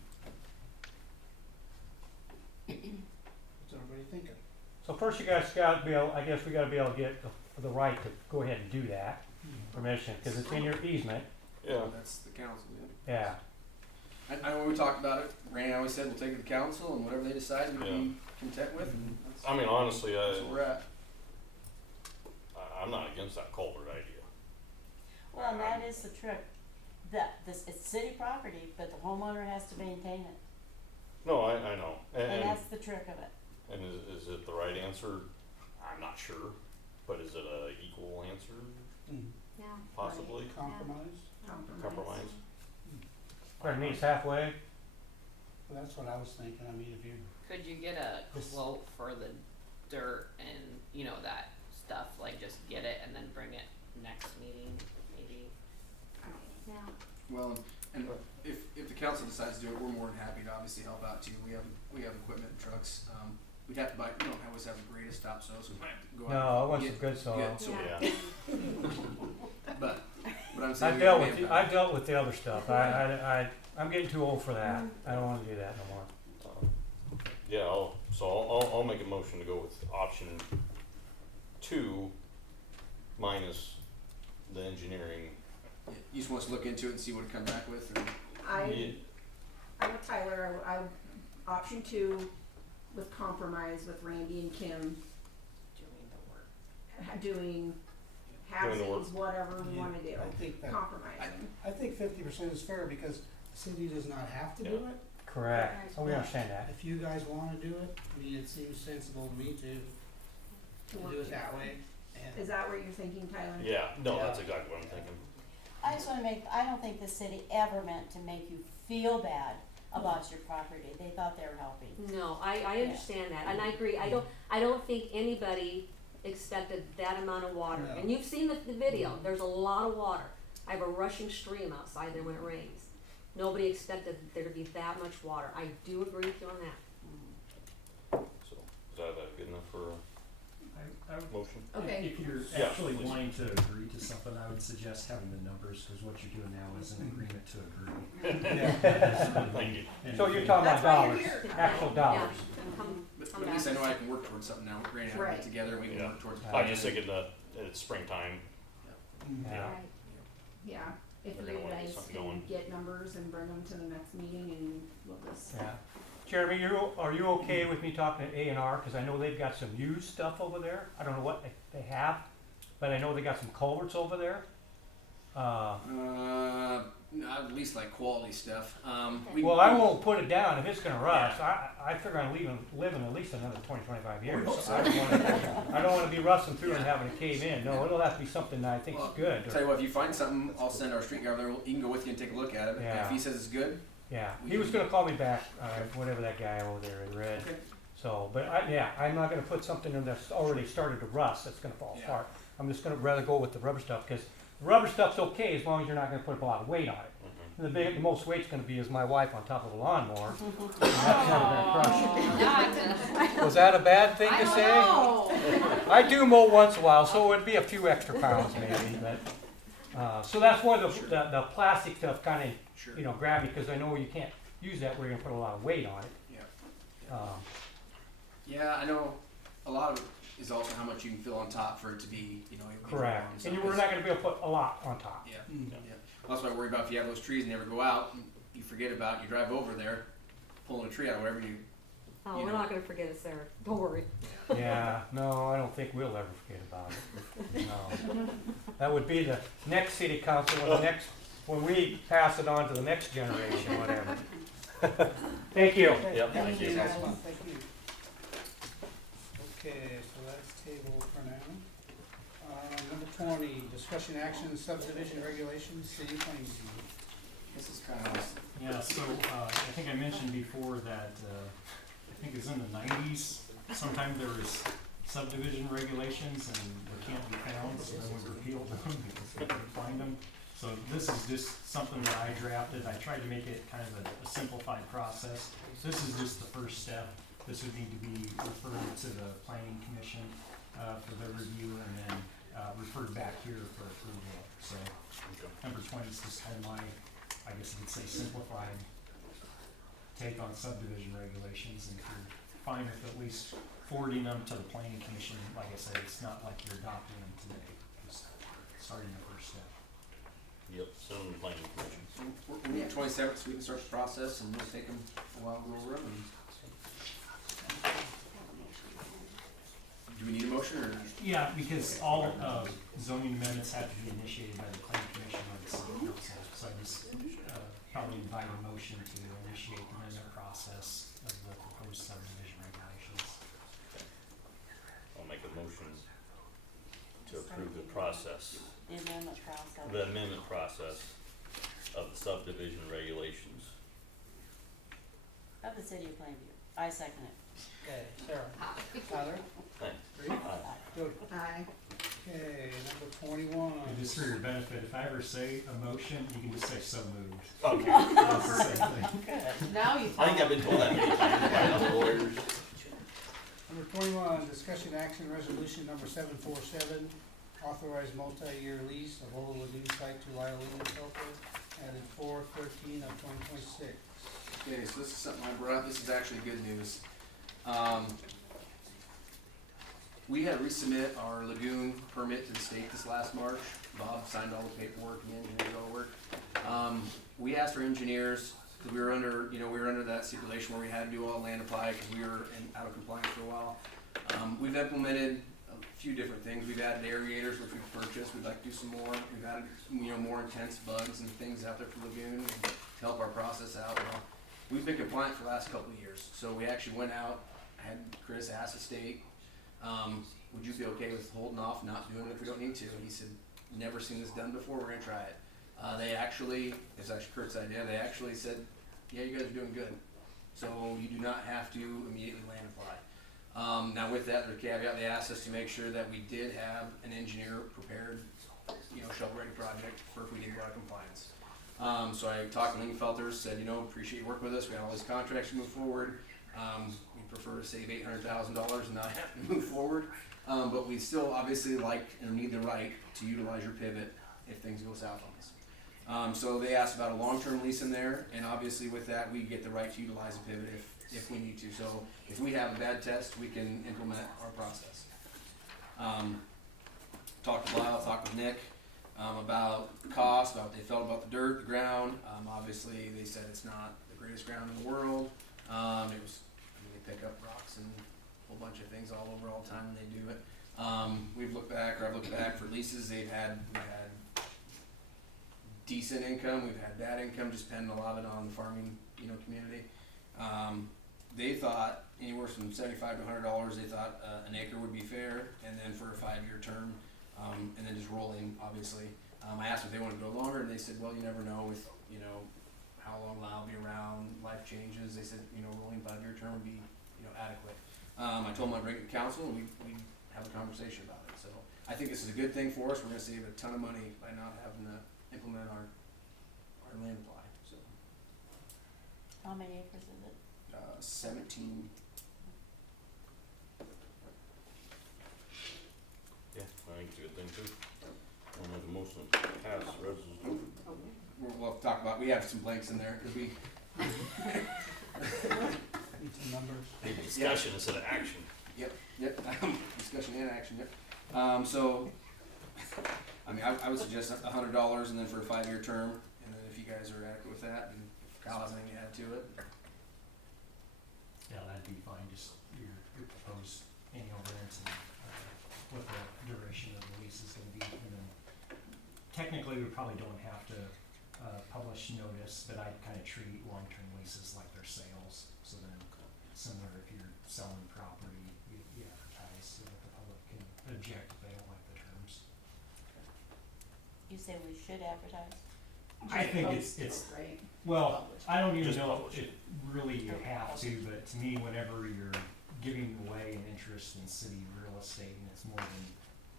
What's everybody thinking? So first you guys gotta be able, I guess we gotta be able to get the right to go ahead and do that, permission, cause it's in your easement, Yeah. That's the council, yeah. yeah. I know when we talked about it, Randy always said we'll take it to council and whatever they decide we'd Yeah. be content with, and that's, I mean, honestly, that's where we're at. I'm not against that culvert idea. Well, and that is the trick, that, it's city property, but the homeowner has to maintain it, No, I know, and that's the trick of it. and is it the right answer? I'm not sure, but is it a equal answer, Yeah. possibly? Compromise? Compromise? Or meets halfway. Well, that's what I was thinking, I mean, if you, Could you get a quote for the dirt and, you know, that stuff, like just get it and then bring it next meeting, maybe? Yeah. Well, and if the council decides to do it, we're more than happy to obviously help out too. We have equipment and trucks. We'd have to buy, we don't always have the greatest top soil, so we might have to go No, out. I want some good soil. Yeah. But I'm saying. I've dealt with the other stuff. I'm getting too old for that. I don't wanna do that no more. Yeah, I'll make a motion to go with option 2 minus the engineering. You just want us to look into it and see what it comes back with, or? Yeah. I'm with Tyler, I option 2 with compromise with Randy and Kim Doing the work. doing Doing the halvesies, whatever we Yeah, wanna do, I think that, compromising. I think 50% is fair because the city does not have to do it. Correct. Oh, we understand that. If you guys wanna do it, I mean, it seems sensible to me to do it that way. And Is that what you're thinking, Tyler? Yeah, no, Yeah. that's exactly what I'm thinking. I just wanna I don't think the city ever meant to make you feel bad about your property, they thought they were helping. No, I understand that, and I agree, I don't think anybody expected that amount of water. No. And you've seen the video, there's a lot of water. I have a rushing stream outside there when it rains. Nobody expected there to be that much water. I do agree with you on that. So, is that good enough for I a would, motion? Okay. if you're Yeah, actually please. wanting to agree to something, I would suggest having the numbers, cause what you're doing now is an agreement to agree. Thank you. And- So you're talking about That's why you're dollars, here. actual dollars. Yeah, and come But back. at least I know I can work towards something now. Randy and I Right. get together, we can Yeah. work towards. a I plan. was just thinking that it's springtime. Yeah. Right. Yeah, if We're you gonna wanna get guys something can going. get numbers and bring them to the next meeting and we'll just. Yeah. Jeremy, are you okay with me talking to A&R? Cause I know they've got some used stuff over there. I don't know what they have, but I know they got some culverts over there. At least like quality stuff. Well, I won't put it down if it's gonna rust. I figure I'm living at least another 20, 25 years. hope so. I don't wanna be rusting through and having to cave in. No, it'll have to be something that I think is good. Tell you what, if you find something, I'll send our street guy over there. He can go with you and take a look at it. And Yeah. if he says it's good, Yeah, he was gonna call me back, whatever that guy over there in red. okay. So, but I'm not gonna put something in that's already started to rust, that's gonna fall Yeah. apart. I'm just gonna rather go with the rubber stuff, cause the rubber stuff's okay as long as you're not gonna put a lot of weight on it. Mm-hmm. The most weight's gonna be is my wife on top of a lawnmower. And that's never gonna crush it. Was that a bad thing to say? I do mow once in a while, so it'd be a few extra pounds maybe, but, so that's why the plastic stuff kinda, Sure. grab me, cause I know you can't use that where you're gonna put a lot of weight on it. Yeah. Yeah. I know a lot of it is also how much you can fill on top for it to be, able to go on Correct, and stuff. we're not gonna be able to put a lot on top. Yeah, yeah. Well, that's what I worry about. If you have those trees and never go out, and you forget about it, you drive over there, pulling a tree out, wherever you. Oh, You we're know. not gonna forget it, Sarah, don't worry. Yeah, no, I don't think we'll ever forget about it. No. That would be the next city council, when we pass it on to the next generation, whatever. Thank you. Yep, thank you. Excellent, thank you. Okay, so that's tabled for now. Number 20, discussion action subdivision regulations, city Plainview. This is kind of. Yeah, so, I think I mentioned before that, I think it's in the 90s, sometime there was subdivision regulations and they can't be found, so then we repealed them because we couldn't find them. So this is just something that I drafted. I tried to make it kind of a simplified process. So this is just the first step. This would need to be referred to the planning commission for their review and then referred back here for approval. So number 20 is just kind of my, I guess you could say, simplified take on subdivision regulations, and if you're fine with at least forwarding them to the planning commission, like I said, it's not like you're adopting them today, just starting the first step. Yep, send them to planning commission. So we're meeting 27th, so we can start the process, and it'll take them a while to go over them. Do we need a motion, or? Yeah, because all zoning amendments have to be initiated by the planning commission or the city council, so I just probably invite a motion to initiate the amendment process of the proposed subdivision regulations. I'll make a motion to approve the process, The amendment process. the amendment process of the subdivision regulations. Of the city of Plainview. I second it. Okay, Sarah. Tyler. Thanks. Bree. Jody. Aye. Okay, number 21. And just for your benefit, if I ever say a motion, you can just say so moved. Okay. That's the same thing. Now you I think I've been told that many times by other lawyers. Number 21, discussion action resolution number 747, authorized multi-year lease of Old Lagoon site to Lyle Legal Shelter, added 4/13 of 2026. Okay, so this is something I brought up. This is actually good news. We had to resubmit our lagoon permit to the state this last March. Bob signed all the paperwork, the engineers all work. We asked our engineers, because we were under that stipulation where we had to do all land apply because we were out of compliance for a while. We've implemented a few different things. We've added aerators, which we've purchased. We'd like to do some more. We've added, more intense bugs and things out there for lagoon to help our process out. Well, we've been compliant for the last couple of years. So we actually went out, had Chris ask the state, would you be okay with holding off, not doing it if we don't need to? And he said, never seen this done before, we're gonna try it. It's actually Kurt's idea, they actually said, yeah, you guys are doing good. So you do not have to immediately land apply. Now with that, their caveat, they asked us to make sure that we did have an engineer prepared, shovel-ready project for if we did go out of compliance. So I talked to Lingenfelters, said, appreciate your work with us, we got all these contracts to move forward. We prefer to save $800,000 and not have to move forward. But we still obviously like and need the right to utilize your pivot if things go south on us. So they asked about a long-term lease in there, and obviously with that, we get the right to utilize a pivot if we need to. So if we have a bad test, we can implement our process. Talked to Lyle, talked with Nick about cost, about what they felt about the dirt, the ground. Obviously, they said it's not the greatest ground in the world. They pick up rocks and a whole bunch of things all over all the time when they do it. I've looked back for leases. We've had decent income, we've had bad income, just depending a lot of it on the farming, community. They thought anywhere from $75 to $100. They thought an acre would be fair, and then for a 5-year term, and then just rolling, obviously. I asked if they wanted to go longer, and they said, well, you never know with, how long Lyle will be around, life changes. They said, rolling 5-year term would be, adequate. I told them I'd bring it to council, and we have a conversation about it. So I think this is a good thing for us. We're gonna save a ton of money by not having to implement our land apply, so. How many acres is it? 17. Yeah, I think it's a good thing too. I'll make a motion to pass the resolution. We'll talk about, we have some blanks in there, cause we. Need some numbers. Discussion instead of action. Yep, discussion and action, yep. So, I would suggest $100 and then for a 5-year term, and then if you guys are adequate with that, and if Kyle has anything to add to it. Yeah, that'd be fine, just your proposed annual rents and what the duration of the lease is gonna be. And then technically, we probably don't have to publish notice, but I'd kind of treat long-term leases like they're sales. So then, similar if you're selling property, you advertise so that the public can object if they don't like the terms. You say we should advertise? I think it's Great. well, I don't even Just know publish if really you have to, but to me, whenever you're giving away an interest in city real estate and it's more than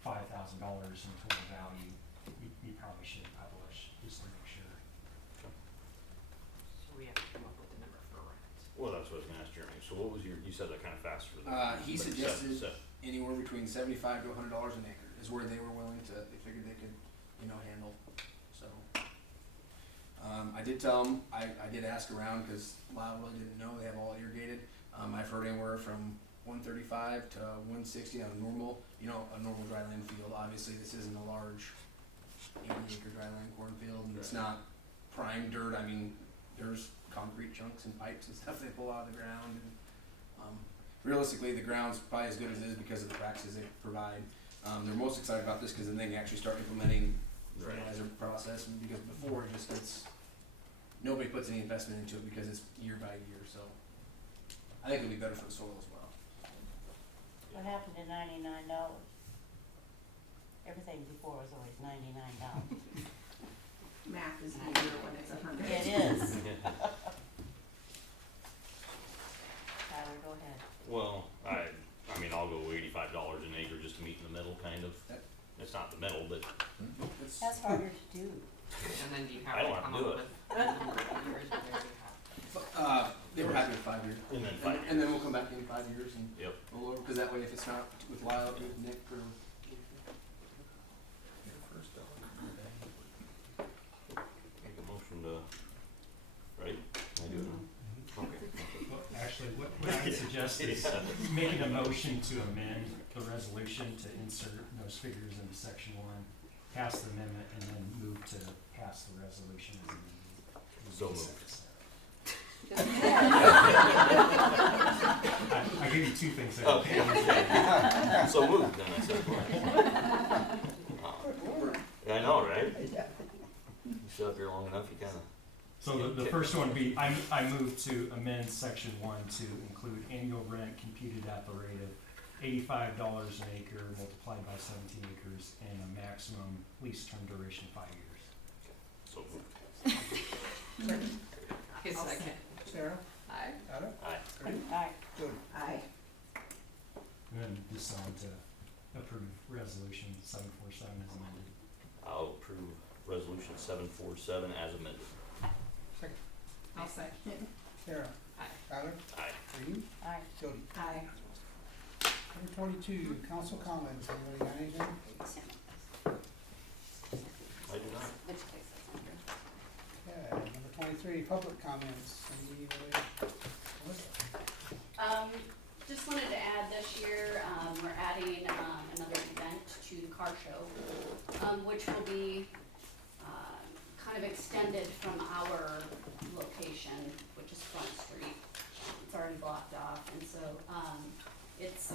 $5,000 in total value, you probably should publish just to make sure. So we have to come up with a number for rent. Well, that's what I was gonna ask Jeremy. So what was you said that kind of fast for the. He suggested anywhere between $75 to $100 an acre is where they were willing to, they figured they could, handle, so. I did tell them, I did ask around, cause Lyle really didn't know, they have all irrigated. I've heard anywhere from 135 to 160 on a normal dry land field. Obviously, this isn't a large 80-acre dryland cornfield, and it's not prime dirt. I mean, there's concrete chunks and pipes and stuff they pull out of the ground. And, realistically, the ground's probably as good as it is because of the practices they provide. They're most excited about this because then they can actually start implementing the fertilizer process, and because before it just nobody puts any investment into it because it's year by year. So I think it'll be better for the soil as well. What happened to $99? Everything before was always $99. Math is easier when it's 100. It is. Tyler, go ahead. Well, I mean, I'll go $85 an acre just to meet in the middle, kind of. It's not the middle, but That's harder to do. And then do you I have don't to have come to do up it. with a number of years where you have? They were happy with 5 years. And then 5 years. And then we'll come back in 5 years and Yep. roll over, because that way if it's not with Lyle, with Nick, or Make a motion to, right? Can I do it now? Okay. Well, actually, what I would suggest is making a motion to amend the resolution to insert those figures into section 1, pass the amendment, and then move to pass the resolution as amended. So moved. I give you 2 things there. Okay. So moved, then I said what? Yeah, I know, right? You sit up here long enough, you kinda. So the first one would be, I move to amend section 1 to include annual rent computed at the rate of $85 an acre multiplied by 17 acres and a maximum lease term duration 5 years. So moved. His second. Sarah? Aye. Tyler? Aye. Ernie? Aye. Jody? Aye. And then decide to approve resolution 747 as amended. I'll approve resolution 747 as amended. Second. I'll second. Sarah? Aye. Tyler? Aye. Ernie? Aye. Jody? Aye. Number 22, council comments. Anybody got anything? I do not. Okay, number 23, public comments. Anybody? Melissa? Just wanted to add this year, we're adding, another event to the car show, which will be, kind of extended from our location, which is Front Street. It's already blocked off, and so, it's,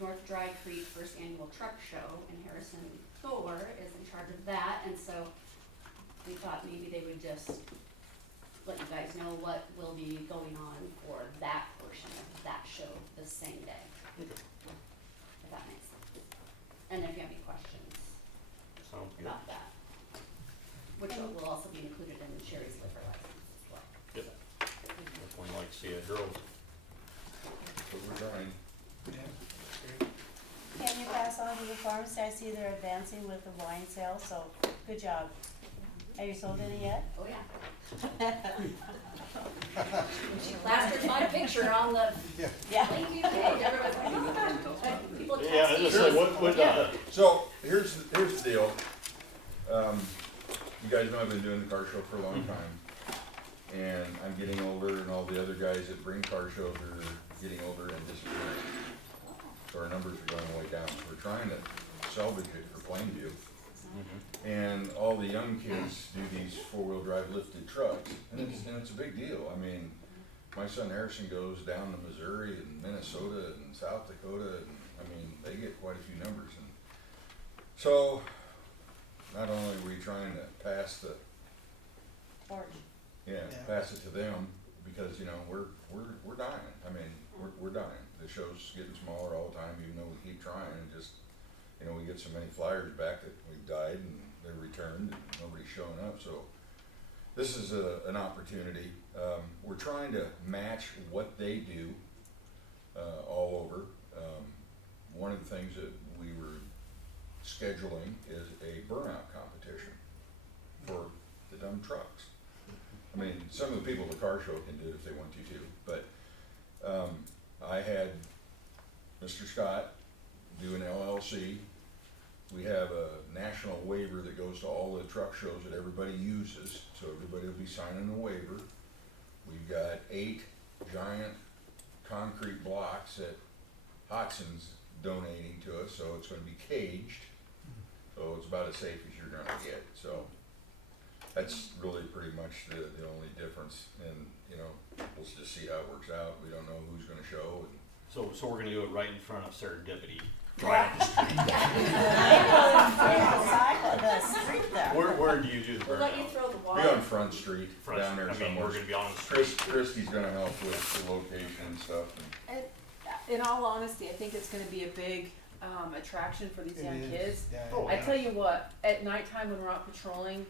North Dry Creek First Annual Truck Show, and Harrison Thor is in charge of that, and so we thought maybe they would just let you guys know what will be going on for that portion of that show the same day. If that makes sense. And if you have any questions Sounds good. about that, which will also be included in Sherry's liquor license as well. Yep. Definitely like to see it grow. So we're trying. Yeah. Can you pass on to the pharmacy? I see they're advancing with the wine sale, so good job. Have you sold any yet? Oh, yeah. She plastered my picture on the Yeah. Plainview page, everybody's like, oh, people text Yeah, I me. just said, what, Yeah. So, here's the deal. You guys know I've been doing the car show for a long time. And I'm getting older, and all the other guys that bring car shows are getting older and disappearing. So our numbers are going way down. So we're trying to salvage it for Plainview. And all the young kids do these 4-wheel drive lifted trucks, and it's a big deal. I mean, my son Harrison goes down to Missouri and Minnesota and South Dakota, and I mean, they get quite a few numbers. And so, not only are we trying to pass the, pass it to them, because you know we're dying. I mean, we're dying. The show's getting smaller all the time, even though we keep trying, and just. You know, we get so many flyers back that we've died and they're returned and nobody's showing up. So this is an opportunity. We're trying to match what they do all over. One of the things that we were scheduling is a burnout competition for the dumb trucks. I mean, some of the people at the car show can do it if they want to too, but I had Mr. Scott do an LLC. We have a national waiver that goes to all the truck shows that everybody uses, so everybody will be signing a waiver. We've got 8 giant concrete blocks that Hotson's donating to us, so it's gonna be caged. So it's about as safe as you're gonna get, so. That's really pretty much the only difference, and, you know, we'll just see how it works out, we don't know who's gonna show, and So we're gonna do it right in front of Serendipity, right up the street. Where do you do the We'll burn let you out? throw the be water. on Front Street, Front down there Street. I mean, somewhere. we're gonna be on the street. Christie's gonna help with the location and stuff, and In all honesty, I think it's gonna be a big, attraction for these It young is, kids. yeah, Oh, I yeah. tell you what, at nighttime when we're out patrolling,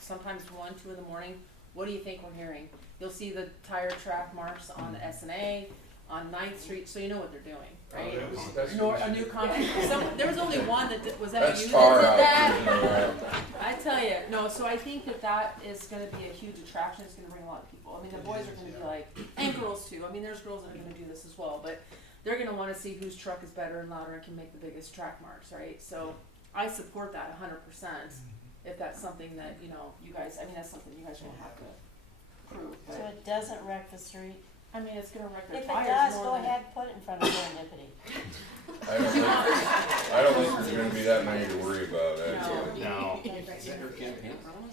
sometimes 1, 2 in the morning, what do you think we're hearing? You'll see the tire track marks on the SNA, on 9th Street, so you know what they're doing, right? that's. A new concrete, there was only one was that That's you tar that did out, that? you know, I tell you, no, so I think that is gonna be a huge attraction, it's gonna bring a lot of people. I mean, the boys are gonna be like, and girls too, I mean, there's girls that are gonna do this as well, but they're gonna wanna see whose truck is better and louder and can make the biggest track marks, right? So I support that 100%, if that's something that, you know, you guys, I mean, that's something you guys will have to prove, So but, it doesn't wreck the street? I mean, it's gonna wreck their If it tires does, more go than. ahead, put it in front of Serendipity. I don't think there's gonna be that many to worry about, actually. No.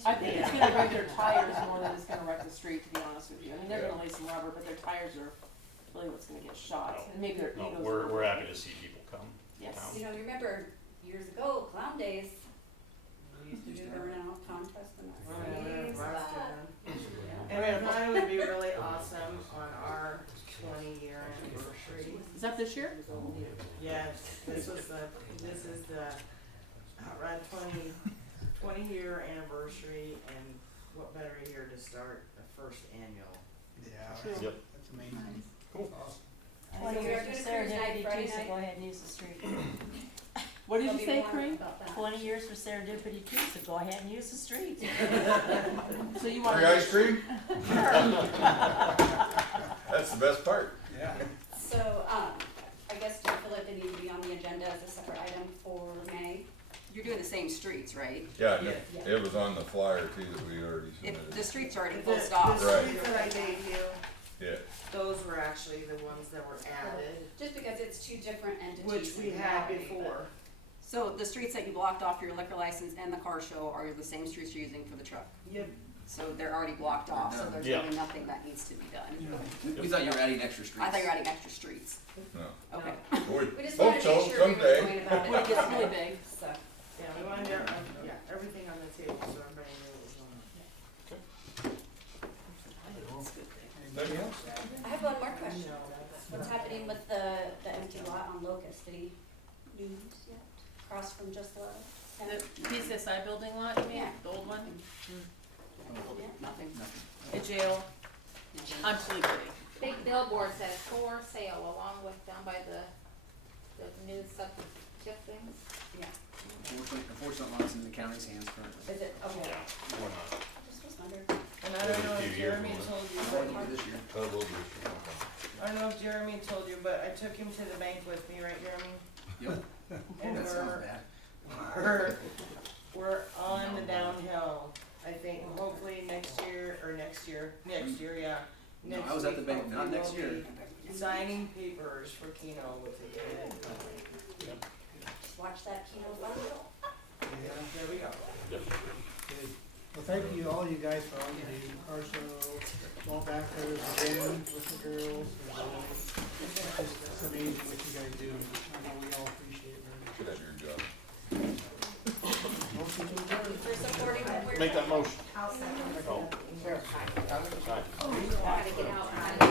I think it's gonna wreck their tires more than it's gonna wreck the street, to be honest with you. I mean, they're gonna lay some rubber, but their tires are really what's gonna get shot, and maybe their No, egos. we're happy to see people come. Yes. Town. You know, you remember years ago, clown days, we used to do burn out contest and And I thought it would be really awesome on our 20-year anniversary. Is that this year? Yes, this is the Outrun 20-year anniversary, and what better year to start the first annual. Yeah, Yep. that's amazing. Cool. I think we are it's doing a cruise night Serendipity Friday too, so night. go ahead and use the street. What did There'll you be say, more Kareem? about that. 20 years for Serendipity too, so go ahead and use the street. So you want Free ice cream? That's the best part. Yeah. So, I guess do you feel like they need to be on the agenda as a separate item for May? You're doing the same streets, right? Yeah, it was on the flyer too that we already submitted. The streets are already The full stop. Right. streets that I gave you, Yeah, those were actually the ones that were added, Just because it's two different entities. which we in had reality, but- before. So the streets that you blocked off for your liquor license and the car show are the same streets you're using for the truck? Yep. So they're already blocked off, so there's Yeah. really nothing that needs to be done. We thought you were adding extra streets. I thought you were adding extra streets. no. Okay. We We just hope wanted to so, make sure we were someday. going about it. When it gets really big. So, Yeah, we wanted, everything on the table, so everybody knew what was on. Anybody else? I have one more question. What's happening with the empty lot on Locust? Did he news yet? Across from Just Love? The PCSI building lot, you mean, Yeah. the old one? Nothing. A jail, I'm sleeping. Big billboard says for sale along with down by the new sub-tip things. Yeah. Unfortunately, it's in the county's hands currently. Is it? Okay. Yeah, we're not. Just was wondering. And I don't know Maybe a if few years Jeremy more. told you, I but want to this year. Oh, we'll do it. I don't know if Jeremy told you, but I took him to the bank with me, right, Jeremy? Yep. And That sounds bad. we're on the downhill. I think hopefully next year, yeah. No, Next I was at the week, bank, not hopefully next we'll year. be signing papers for Keno with the kid. Just watch that Keno logo. Yeah, There we go. good. Well, thank you, all you guys for all you do, car show, ball backers, again, with the girls, it's amazing what you guys do, I know we all appreciate it very much. Good at your job. Motion to adjourn. For supporting what we're Make that doing. motion. I'll second. Oh. Aye. Gotta get out.